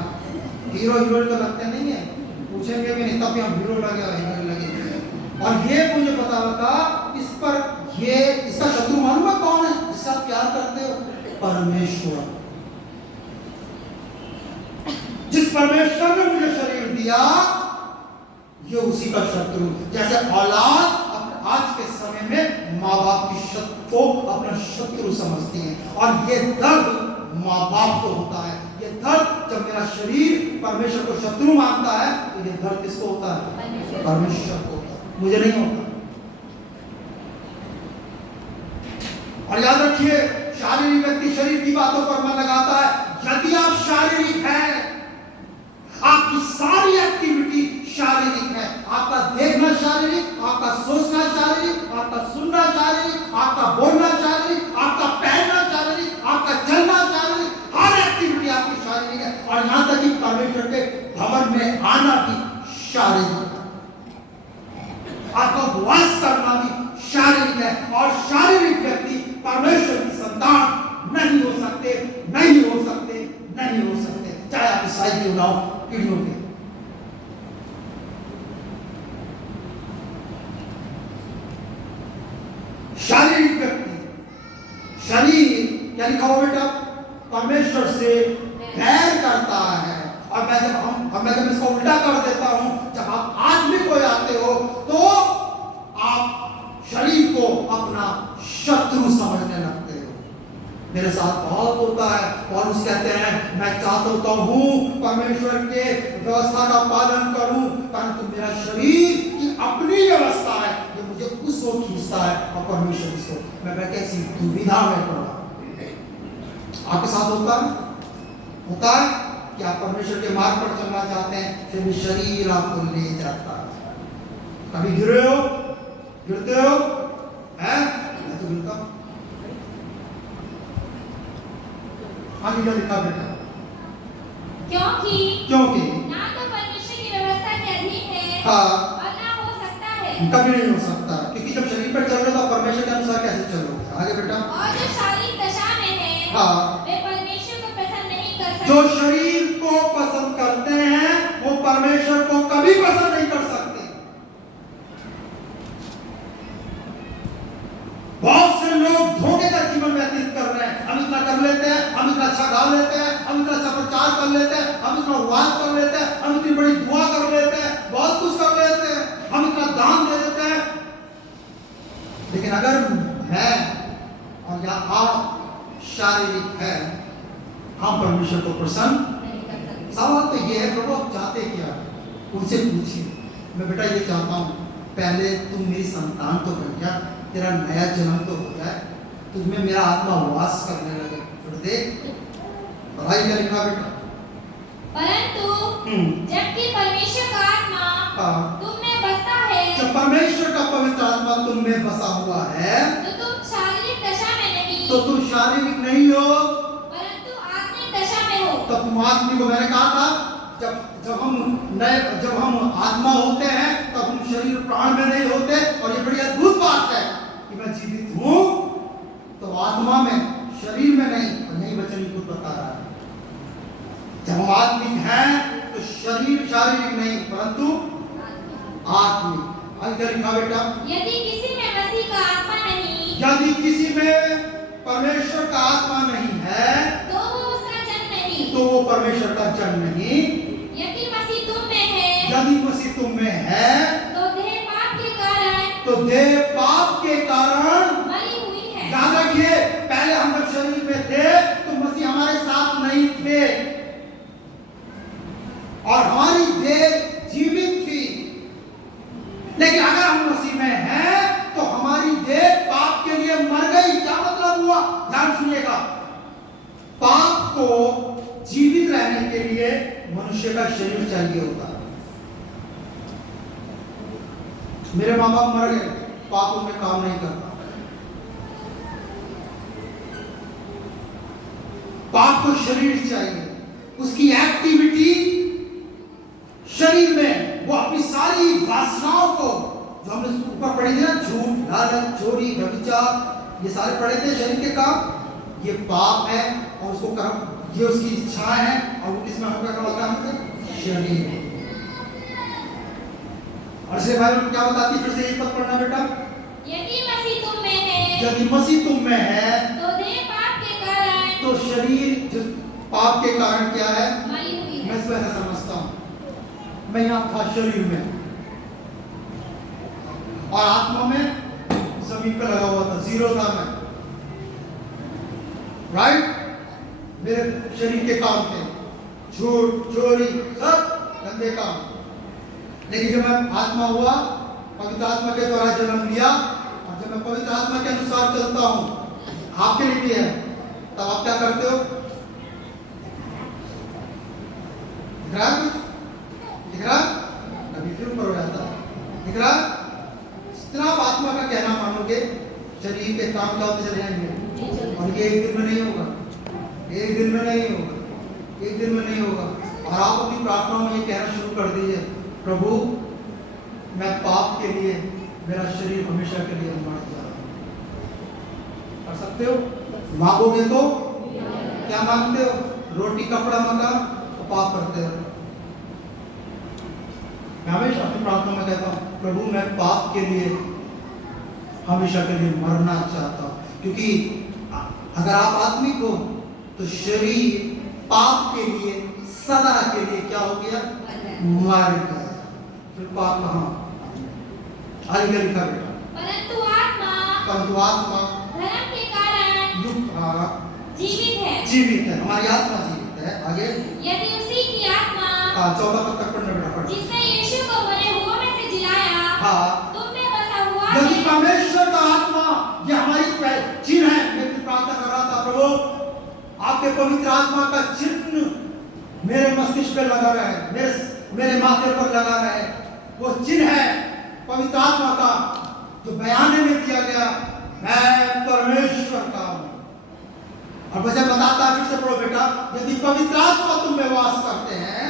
हीरो तो लगते नहीं है, पूछेंगे भी नहीं, तब भी हम हीरो लगे। और ये मुझे पता होता, इस पर ये इसका शत्रु मालूम है कौन है? जिससे आप प्यार करते हो? परमेश्वर। जिस परमेश्वर ने मुझे शरीर दिया, ये उसी का शत्रु। जैसे औलाद आज के समय में माँ बाप की शत्रु को अपना शत्रु समझती है, और ये दर्द माँ बाप को होता है। ये दर्द जब मेरा शरीर परमेश्वर को शत्रु मानता है, तो ये दर्द किसको होता है? परमेश्वर को, मुझे नहीं होता। और याद रखिए, शारीरिक व्यक्ति शरीर की बातों पर मन लगाता है। यदि आप शारीरिक हैं, आपकी सारी एक्टिविटी शारीरिक है, आपका देखना शारीरिक, आपका सोचना शारीरिक, आपका सुनना शारीरिक, आपका बोलना शारीरिक, आपका पहनना शारीरिक, आपका चलना शारीरिक, हर एक्टिविटी आपकी शारीरिक है। और जीवन में आना भी शारीरिक है, आपका उपवास करना भी शारीरिक है। और शारीरिक व्यक्ति परमेश्वर की संतान नहीं हो सकते, नहीं हो सकते, नहीं हो सकते, चाहे आप ईसाई क्यों ना हो, पीढ़ियों के। शारीरिक व्यक्ति, शरीर क्या लिखा हुआ बेटा, परमेश्वर से बैर करता है। और मैं जब इसको उल्टा कर देता हूं, जब आप आदमी को आते हो तो आप शरीर को अपना शत्रु समझने लगते हो। मेरे साथ बहुत होता है। पौलुस कहते हैं मैं चाहता हूं परमेश्वर के व्यवस्था का पालन करूं, परंतु मेरा शरीर की अपनी व्यवस्था है, ये मुझे उस ओर खींचता है और परमेश्वर इसको, मैं कैसी दुविधा में पड़ा। आपके साथ होता है कि आप परमेश्वर के मार्ग पर चलना चाहते हैं, फिर भी शरीर आपको ले जाता है। कभी गिरते हो हैं? मैं तो गिरता हूं। आगे क्या लिखा बेटा? क्योंकि ना तो परमेश्वर की व्यवस्था के अधीन है, हाँ, और ना हो सकता है। कभी नहीं हो सकता, क्योंकि जब शरीर पर चल रहे हो तो परमेश्वर के अनुसार कैसे चलोगे? आगे बेटा। और जो शारीरिक दशा में है, हाँ, वे परमेश्वर को पसंद नहीं कर सकते। जो शरीर को पसंद करते हैं वो परमेश्वर को कभी पसंद नहीं कर सकते। बहुत से लोग धोखे का जीवन व्यतीत कर रहे हैं। हम इतना कर लेते हैं, हम इतना अच्छा गा लेते हैं, हम इतना अच्छा प्रचार कर लेते हैं, हम इतना उपवास कर लेते हैं, हम इतनी बड़ी दुआ कर लेते हैं, बहुत कुछ कर लेते हैं, हम इतना दान दे देते हैं, लेकिन अगर मैं और या आप शारीरिक है, हम परमेश्वर को प्रसन्न। सवाल तो ये है, प्रभु आप चाहते क्या? उनसे पूछिए। मैं बेटा ये चाहता हूँ, पहले तुम मेरी संतान तो बन जा, तेरा नया जन्म तो हो जाए, तुझमें मेरा आत्मा वास करने लगे, फिर देख पढ़ाई क्या लिखा बेटा। परंतु जबकि परमेश्वर का आत्मा तुम में बसता है, जब परमेश्वर का पवित्र आत्मा तुम में बसा हुआ है, तो तुम शारीरिक दशा में नहीं, तो तुम शारीरिक नहीं हो, परंतु आत्मिक दशा में हो। तब तुम आत्मिक को, मैंने कहा था जब हम आत्मा होते हैं तब हम शरीर प्राण में नहीं होते। और ये बड़ी अद्भुत बात है कि मैं जीवित हूं तो आत्मा में, शरीर में नहीं। और यही वचन खुद बता रहा है, जब हम आत्मिक हैं तो शरीर शारीरिक नहीं परंतु आत्मिक। आगे लिखा बेटा, यदि किसी में मसीह का आत्मा नहीं, यदि किसी में परमेश्वर का आत्मा नहीं है, तो वो उसका जन्म नहीं, तो वो परमेश्वर का जन्म नहीं। यदि मसीह तुम में है, यदि मसीह तुम में है, तो देह पाप के कारण, तो देह पाप के कारण मरी हुई है। याद रखिए, पहले हम जब शरीर में थे तो मसीह हमारे साथ नहीं थे और हमारी देह जीवित थी। लेकिन अगर हम मसीह में हैं तो हमारी देह पाप के लिए मर गई। क्या मतलब हुआ? ध्यान सुनिएगा, पाप को जीवित रहने के लिए मनुष्य का शरीर चाहिए होता है। मेरे माँ बाप मर गए, पाप उनमें काम नहीं करता। पाप को शरीर चाहिए, उसकी एक्टिविटी शरीर में, वो अपनी सारी वासनाओं को, जो हमने ऊपर पढ़ी थी ना, झूठ, लालच, चोरी, व्यभिचार, ये सारे पढ़े थे शरीर के काम, ये पाप है और उसको कर्म, ये उसकी इच्छाएं हैं और वो किसमें होगा? क्या होता है? शरीर। और इसलिए बाइबल क्या बताती है? फिर से एक पद पढ़ना बेटा। यदि मसीह तुम में है, यदि मसीह तुम में है, तो देह पाप के कारण, तो शरीर जो पाप के कारण क्या है? मरी हुई है। मैं इसको ऐसा समझता हूँ, मैं यहाँ था शरीर में और आत्मा में जमीन पे लगा हुआ था, जीरो था मैं, राइट? मेरे शरीर के काम थे, झूठ, चोरी, सब गंदे काम। लेकिन जब मैं आत्मा हुआ, पवित्र आत्मा के द्वारा जन्म लिया, और जब मैं पवित्र आत्मा के अनुसार चलता हूँ, आपके लिए भी है, तब आप क्या करते हो? दिख रहा है कुछ? दिख रहा? कभी फिर ऊपर हो जाता है। दिख रहा? जितना आप आत्मा का कहना मानोगे, शरीर के काम क्या होते चले जाएंगे। और ये एक दिन में नहीं होगा, एक दिन में नहीं होगा, एक दिन में नहीं होगा। और आप अपनी प्रार्थना में ये कहना शुरू कर दीजिए, प्रभु मैं पाप के लिए, मेरा शरीर हमेशा के लिए मर जा रहा हूं। कर सकते हो? मांगोगे तो क्या मांगते हो? रोटी, कपड़ा, मकान, तो पाप करते हो। मैं हमेशा अपनी प्रार्थना में कहता हूं, प्रभु मैं पाप के लिए हमेशा के लिए मरना चाहता हूं, क्योंकि अगर आप आत्मिक हो तो शरीर पाप के लिए सदा के लिए क्या हो गया? मर गया। फिर पाप कहां? आगे लिखा बेटा, परंतु आत्मा धर्म के कारण जीवित है। हमारी आत्मा जीवित है। आगे, यदि उसी की आत्मा 14 पद तक पढ़ना बेटा, पढ़। जिसने यीशु को मरे हुओं में से जिलाया, हाँ, तुम में बसा हुआ यदि है। परमेश्वर का आत्मा, ये हमारी चिन्ह है। मैं भी प्रार्थना कर रहा था, प्रभु आपके पवित्र आत्मा का चिन्ह मेरे मस्तिष्क पे लगा रहे, मेरे माथे पर लगा रहे। वो चिन्ह है पवित्र आत्मा का, जो बयाने में दिया गया, मैं परमेश्वर का हूं। और वचन बताता है, फिर से पढ़ो बेटा, यदि पवित्र आत्मा तुम में वास करते हैं,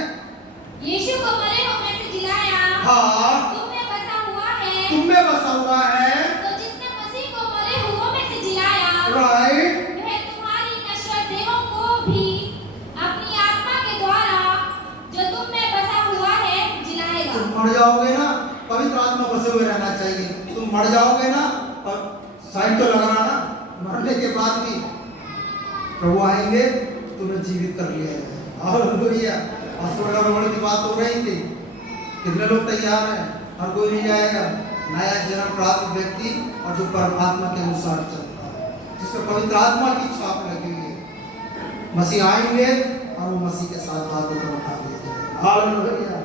यीशु को मरे हुओं में से जिलाया, हाँ, तुम में बसा हुआ है, तुम में बसा हुआ है, तो जिसने मसीह को मरे हुओं में से जिलाया, राइट, वह तुम्हारी नश्वर देहों को भी अपनी आत्मा के द्वारा जो तुम में बसा हुआ है जिलाएगा। तुम मर जाओगे ना, पवित्र आत्मा बसे हुए रहना चाहिए। तुम मर जाओगे ना, और साइड तो लगाना ना, मरने के बाद भी प्रभु आएंगे, तुम्हें जीवित कर लिया जाएगा। हालेलुया। और स्वर्गारोहण की बात हो रही थी, कितने लोग तैयार हैं? हर कोई नहीं जाएगा। नया जन्म प्राप्त व्यक्ति और जो परमात्मा के अनुसार चलता है, जिसमें पवित्र आत्मा की छाप लगी हुई है। मसीह आएंगे और वो मसीह के साथ हाथों को उठा दिए जाएंगे। हालेलुया।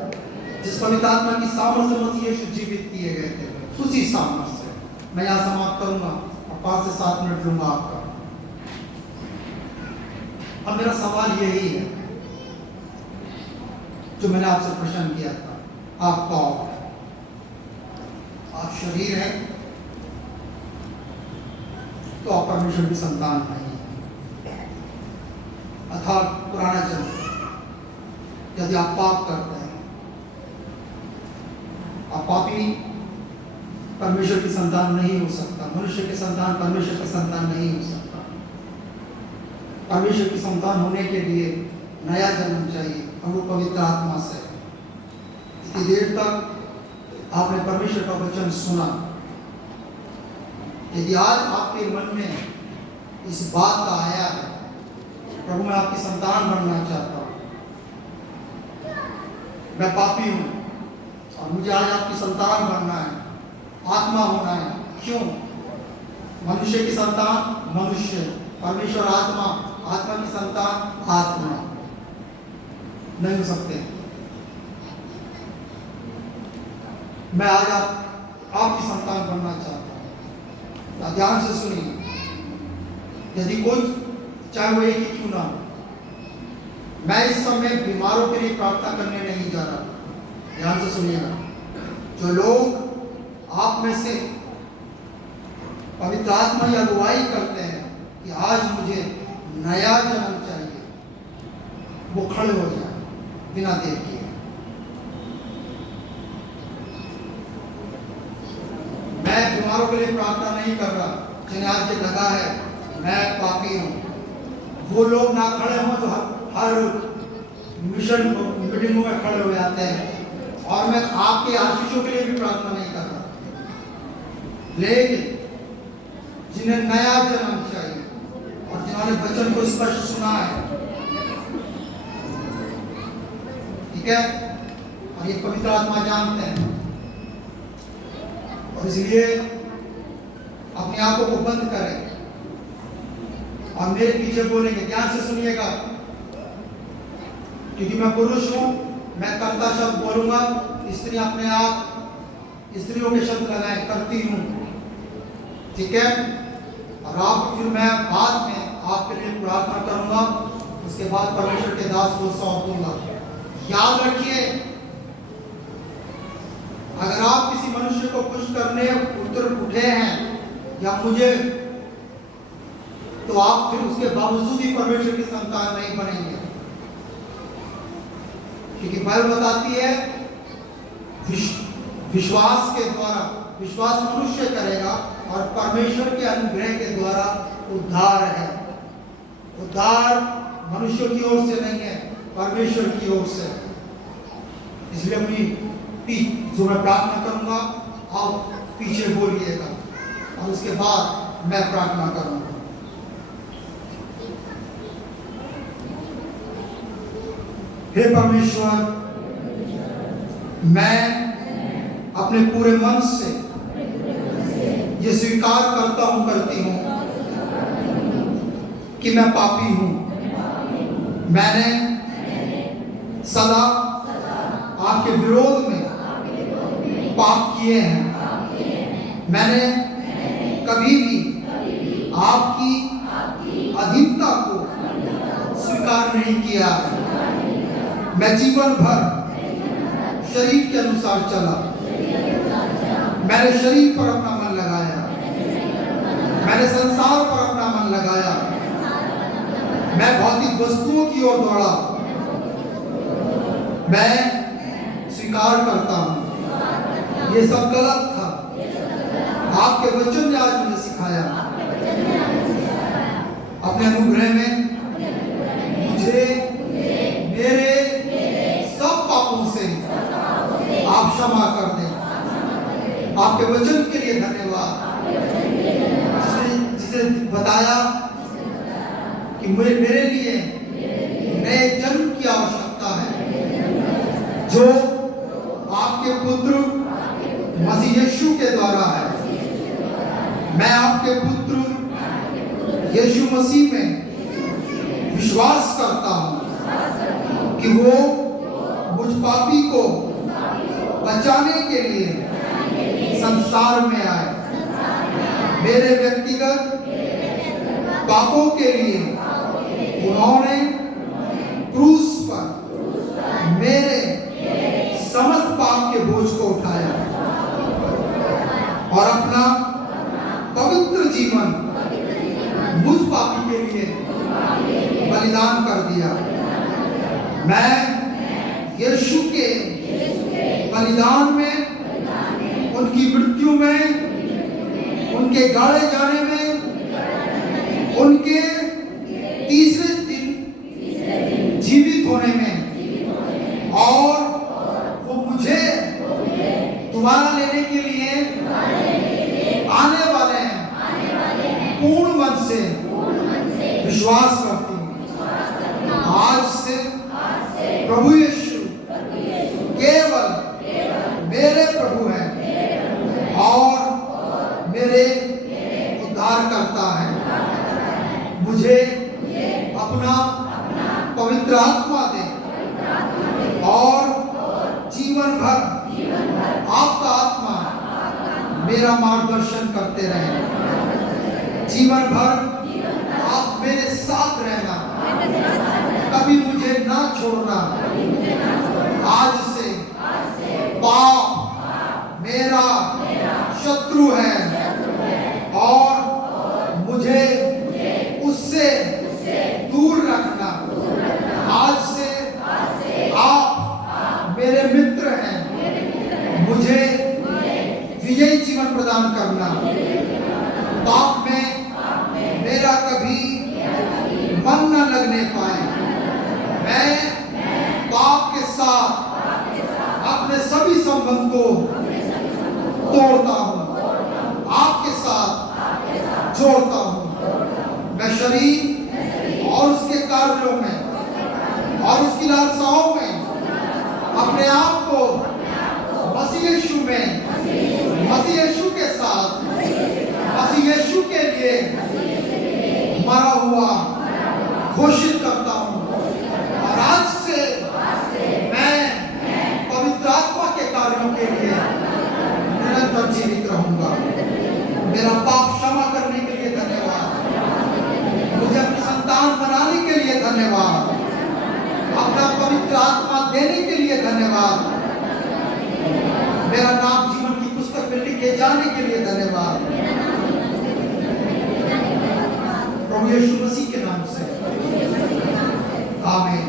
जिस पवित्र आत्मा की सामर्थ से मसीह यीशु जीवित किए गए थे, उसी सामर्थ से मैं यहाँ समाप्त करूंगा और 5 से 7 मिनट लूंगा आपका। अब मेरा सवाल यही है जो मैंने आपसे प्रश्न किया था, आप कौन हैं? आप शरीर हैं तो आप परमेश्वर की संतान नहीं है। अर्थात पुराना जन्म, यदि आप पाप करते हैं, आप पापी परमेश्वर की संतान नहीं हो सकता। मनुष्य की संतान परमेश्वर की संतान नहीं हो सकता। परमेश्वर की संतान होने के लिए नया जन्म चाहिए, और वो पवित्र आत्मा से। इतनी देर तक आपने परमेश्वर का वचन सुना। यदि आज आपके मन में इस बात का आया है, प्रभु मैं आपकी संतान बनना चाहता हूँ, मैं पापी हूँ और मुझे आज आपकी संतान बनना है, आत्मा होना है। क्यों? मनुष्य की संतान मनुष्य, परमेश्वर आत्मा, आत्मा की संतान आत्मा नहीं हो सकते। मैं आज आपकी संतान बनना चाहता हूं। ध्यान से सुनिए। यदि कोई, चाहे वो एक ही क्यों ना हो, मैं इस समय बीमारों के लिए प्रार्थना करने नहीं जा रहा। ध्यान से सुनिएगा। जो लोग आप में से पवित्र आत्मा की अगुवाई करते हैं कि आज मुझे नया जन्म चाहिए, वो खड़े हो जाए बिना देर किए। मैं बीमारों के लिए प्रार्थना नहीं कर रहा, जिन्हें आज ये लगा है मैं पापी हूं। वो लोग ना खड़े हों जो हर मिशन मीटिंगों में खड़े हो जाते हैं। और मैं आपके आशीषों के लिए भी प्रार्थना नहीं कर रहा, लेकिन जिन्हें नया जन्म चाहिए और जिन्होंने वचन को स्पष्ट सुना है, ठीक है, और ये पवित्र आत्मा जानते हैं, और इसलिए अपनी आंखों को बंद करें और मेरे पीछे बोलेंगे। ध्यान से सुनिएगा, क्योंकि मैं पुरुष हूं, मैं कर्ता शब्द बोलूंगा, स्त्री अपने आप स्त्रियों के शब्द लगाए करती हूं, ठीक है। और आप फिर मैं बाद में आपके लिए प्रार्थना करूंगा, उसके बाद परमेश्वर के दास को सौंप दूंगा। याद रखिए, अगर आप किसी मनुष्य को खुश करने उठे हैं या मुझे, तो आप फिर उसके बावजूद ही परमेश्वर की संतान नहीं बनेंगे। क्योंकि बाइबल बताती है विश्वास के द्वारा, विश्वास मनुष्य करेगा और परमेश्वर के अनुग्रह के द्वारा उद्धार है। उद्धार मनुष्य की ओर से नहीं है, परमेश्वर की ओर से। इसलिए अपनी जो मैं प्रार्थना करूंगा आप पीछे बोलिएगा और उसके बाद मैं प्रार्थना करूंगा। हे परमेश्वर, मैं अपने पूरे मन से ये स्वीकार करता हूं, करती हूं कि मैं पापी हूं। मैंने सदा आपके विरोध में पाप किए हैं। मैंने कभी भी आपकी अधीनता को स्वीकार नहीं किया। मैं जीवन भर शरीर के अनुसार चला। मैंने शरीर पर अपना मन लगाया, मैंने संसार पर अपना मन लगाया, मैं भौतिक वस्तुओं की ओर दौड़ा। मैं स्वीकार करता हूं ये सब गलत था। आपके वचन ने आज मुझे सिखाया। अपने अनुग्रह में मुझे मेरे सब पापों से आप क्षमा कर दें। आपके वचन के लिए धन्यवाद, जिसे बताया कि मेरे लिए नए जन्म की आवश्यकता है, जो आपके पुत्र मसीह यीशु के द्वारा है। मैं आपके पुत्र यीशु मसीह में विश्वास करता हूं कि वो मुझ पापी को बचाने के लिए संसार में आए। मेरे व्यक्तिगत पापों के लिए उन्होंने क्रूस पर मेरे समस्त पाप के बोझ को उठाया और अपना पवित्र जीवन मुझ पापी के लिए बलिदान कर दिया। मैं यीशु के बलिदान में, उनकी मृत्यु में, उनके गाड़े जाने में, उनके तीसरे दिन जीवित होने में और वो मुझे दोबारा लेने के लिए आने वाले हैं, पूर्ण मन से विश्वास करती हूँ। आज से प्रभु यीशु केवल मेरे प्रभु हैं और मेरे उद्धार करता है। मुझे अपना पवित्र आत्मा दे और जीवन भर आपका आत्मा मेरा मार्गदर्शन करते रहे। जीवन भर आप मेरे साथ रहना, कभी मुझे ना छोड़ना। आज से पाप मेरा शत्रु है और मुझे उससे दूर रखना। आज से आप मेरे मित्र हैं, मुझे विजयी जीवन प्रदान करना। पाप में मेरा कभी मन न लगने पाए। मैं पाप के साथ अपने सभी संबंध को तोड़ता हूँ, आपके साथ जोड़ता हूँ। मैं शरीर और उसके कार्यों में और उसकी लालसाओं में अपने आप को मसीह यीशु में, मसीह यीशु के साथ, मसीह यीशु के लिए मरा हुआ घोषित करता हूँ। और आज से मैं पवित्र आत्मा के कार्यों के लिए निरंतर जीवित रहूंगा। मेरा पाप क्षमा करने के लिए धन्यवाद, मुझे अपनी संतान बनाने के लिए धन्यवाद, अपना पवित्र आत्मा देने के लिए धन्यवाद, मेरा नाम जीवन की पुस्तक में लिखे जाने के लिए धन्यवाद। प्रभु यीशु मसीह के नाम से आमीन।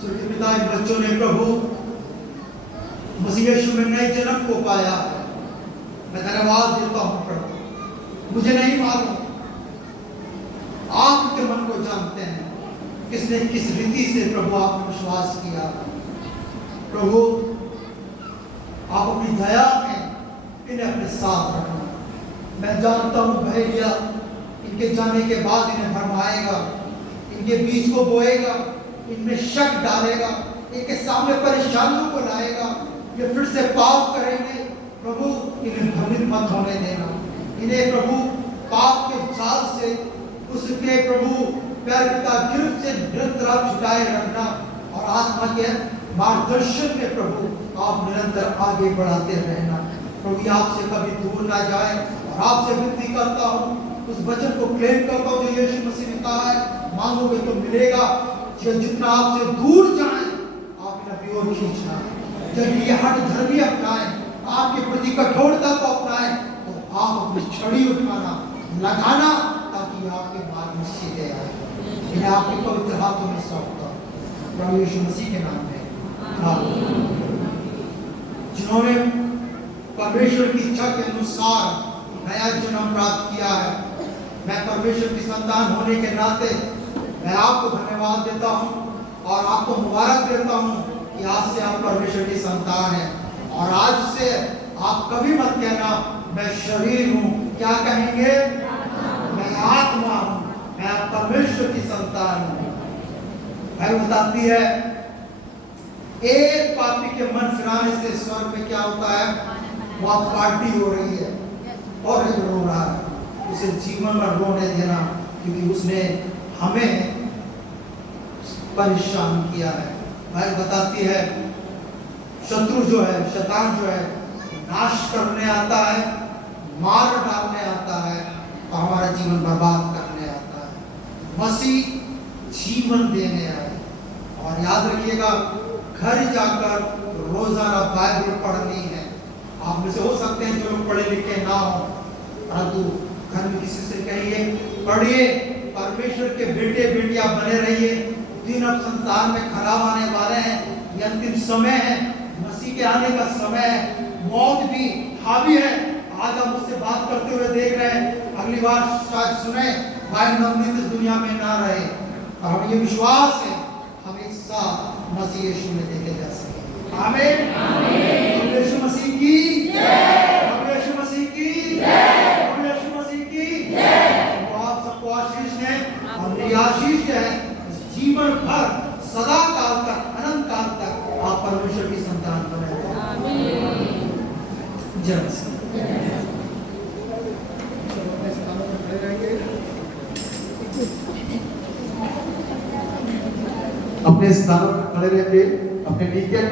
स्वर्गीय पिता, खुदा इन बच्चों ने प्रभु मसीह यीशु में नए जन्म को पाया। मैं धन्यवाद देता हूँ प्रभु। मुझे नहीं मालूम, आप के मन को जानते हैं, किसने किस रीति से प्रभु आप विश्वास किया। प्रभु आप अपनी दया में इन्हें अपने साथ रखना। मैं जानता हूँ भैया इनके जाने के बाद इन्हें भरमाएगा, इनके बीज को बोएगा, इनमें शक डालेगा, इनके सामने परेशानियों को लाएगा, ये फिर से पाप करेंगे। प्रभु इन्हें भ्रमित मत होने देना। इन्हें प्रभु पाप के जाल से, उसके प्रभु प्यारे पिता गिरफ्त से निरंतर आप छुटाए रखना और आत्मा के मार्गदर्शन में प्रभु आप निरंतर आगे बढ़ाते रहना। प्रभु आपसे कभी दूर ना जाए और आपसे विनती करता हूँ, उस वचन को क्लेम करता हूँ जो यीशु मसीह ने कहा है, मांगोगे तो मिलेगा। जो जितना आपसे दूर जाए आप इन्हें अपनी ओर खींचना। जब ये हट धर्मी अपनाए, आपके प्रति कठोरता को अपनाए, तो आप अपनी छड़ी उठाना, लगाना, ताकि आपके मार्ग में सीधे आए। इन्हें आपके पवित्र हाथों में सौंपता हूं प्रभु यीशु मसीह के नाम में। जिन्होंने परमेश्वर की इच्छा के अनुसार नया जन्म प्राप्त किया है, मैं परमेश्वर की संतान होने के नाते मैं आपको धन्यवाद देता हूं और आपको मुबारक देता हूं कि आज से आप परमेश्वर की संतान हैं। और आज से आप कभी मत कहना मैं शरीर हूं, क्या कहेंगे? मैं आत्मा हूं, मैं परमेश्वर की संतान हूं। बाइबल बताती है एक पापी के मन फिराने से स्वर्ग में क्या होता है? वहां पार्टी हो रही है और एक रो रहा है। उसे जीवन में रोने देना, क्योंकि उसने हमें परेशान किया है। बाइबल बताती है शत्रु जो है, शैतान जो है, नाश करने आता है, मार डालने आता है और हमारा जीवन बर्बाद करने आता है। मसीह जीवन देने आए। और याद रखिएगा, घर जाकर रोजाना बाइबल पढ़नी है। आप में से हो सकते हैं जो लोग पढ़े लिखे ना हो, परंतु घर में किसी से कहिए पढ़िए। परमेश्वर के बेटे बेटियां बने रहिए। दिन अब संसार में खराब आने वाले हैं, ये अंतिम समय है, मसीह के आने का समय है। मौत भी हावी है। आज हम उससे बात करते हुए देख रहे हैं, अगली बार शायद सुने भाई नवनीत इस दुनिया में ना रहे। और हमें ये विश्वास है हम एक साथ मसीह यीशु में देखे जा सके। आमीन। आमीन। यीशु मसीह की जय। यीशु मसीह की जय। यीशु मसीह की जय। तो आप सबको आशीष दें और मेरी आशीष है जीवन भर सदा काल तक, अनंत काल तक आप परमेश्वर की संतान बने रहें। आमीन। जय मसीह। अपने स्थानों पर खड़े रहेंगे, अपने नीचे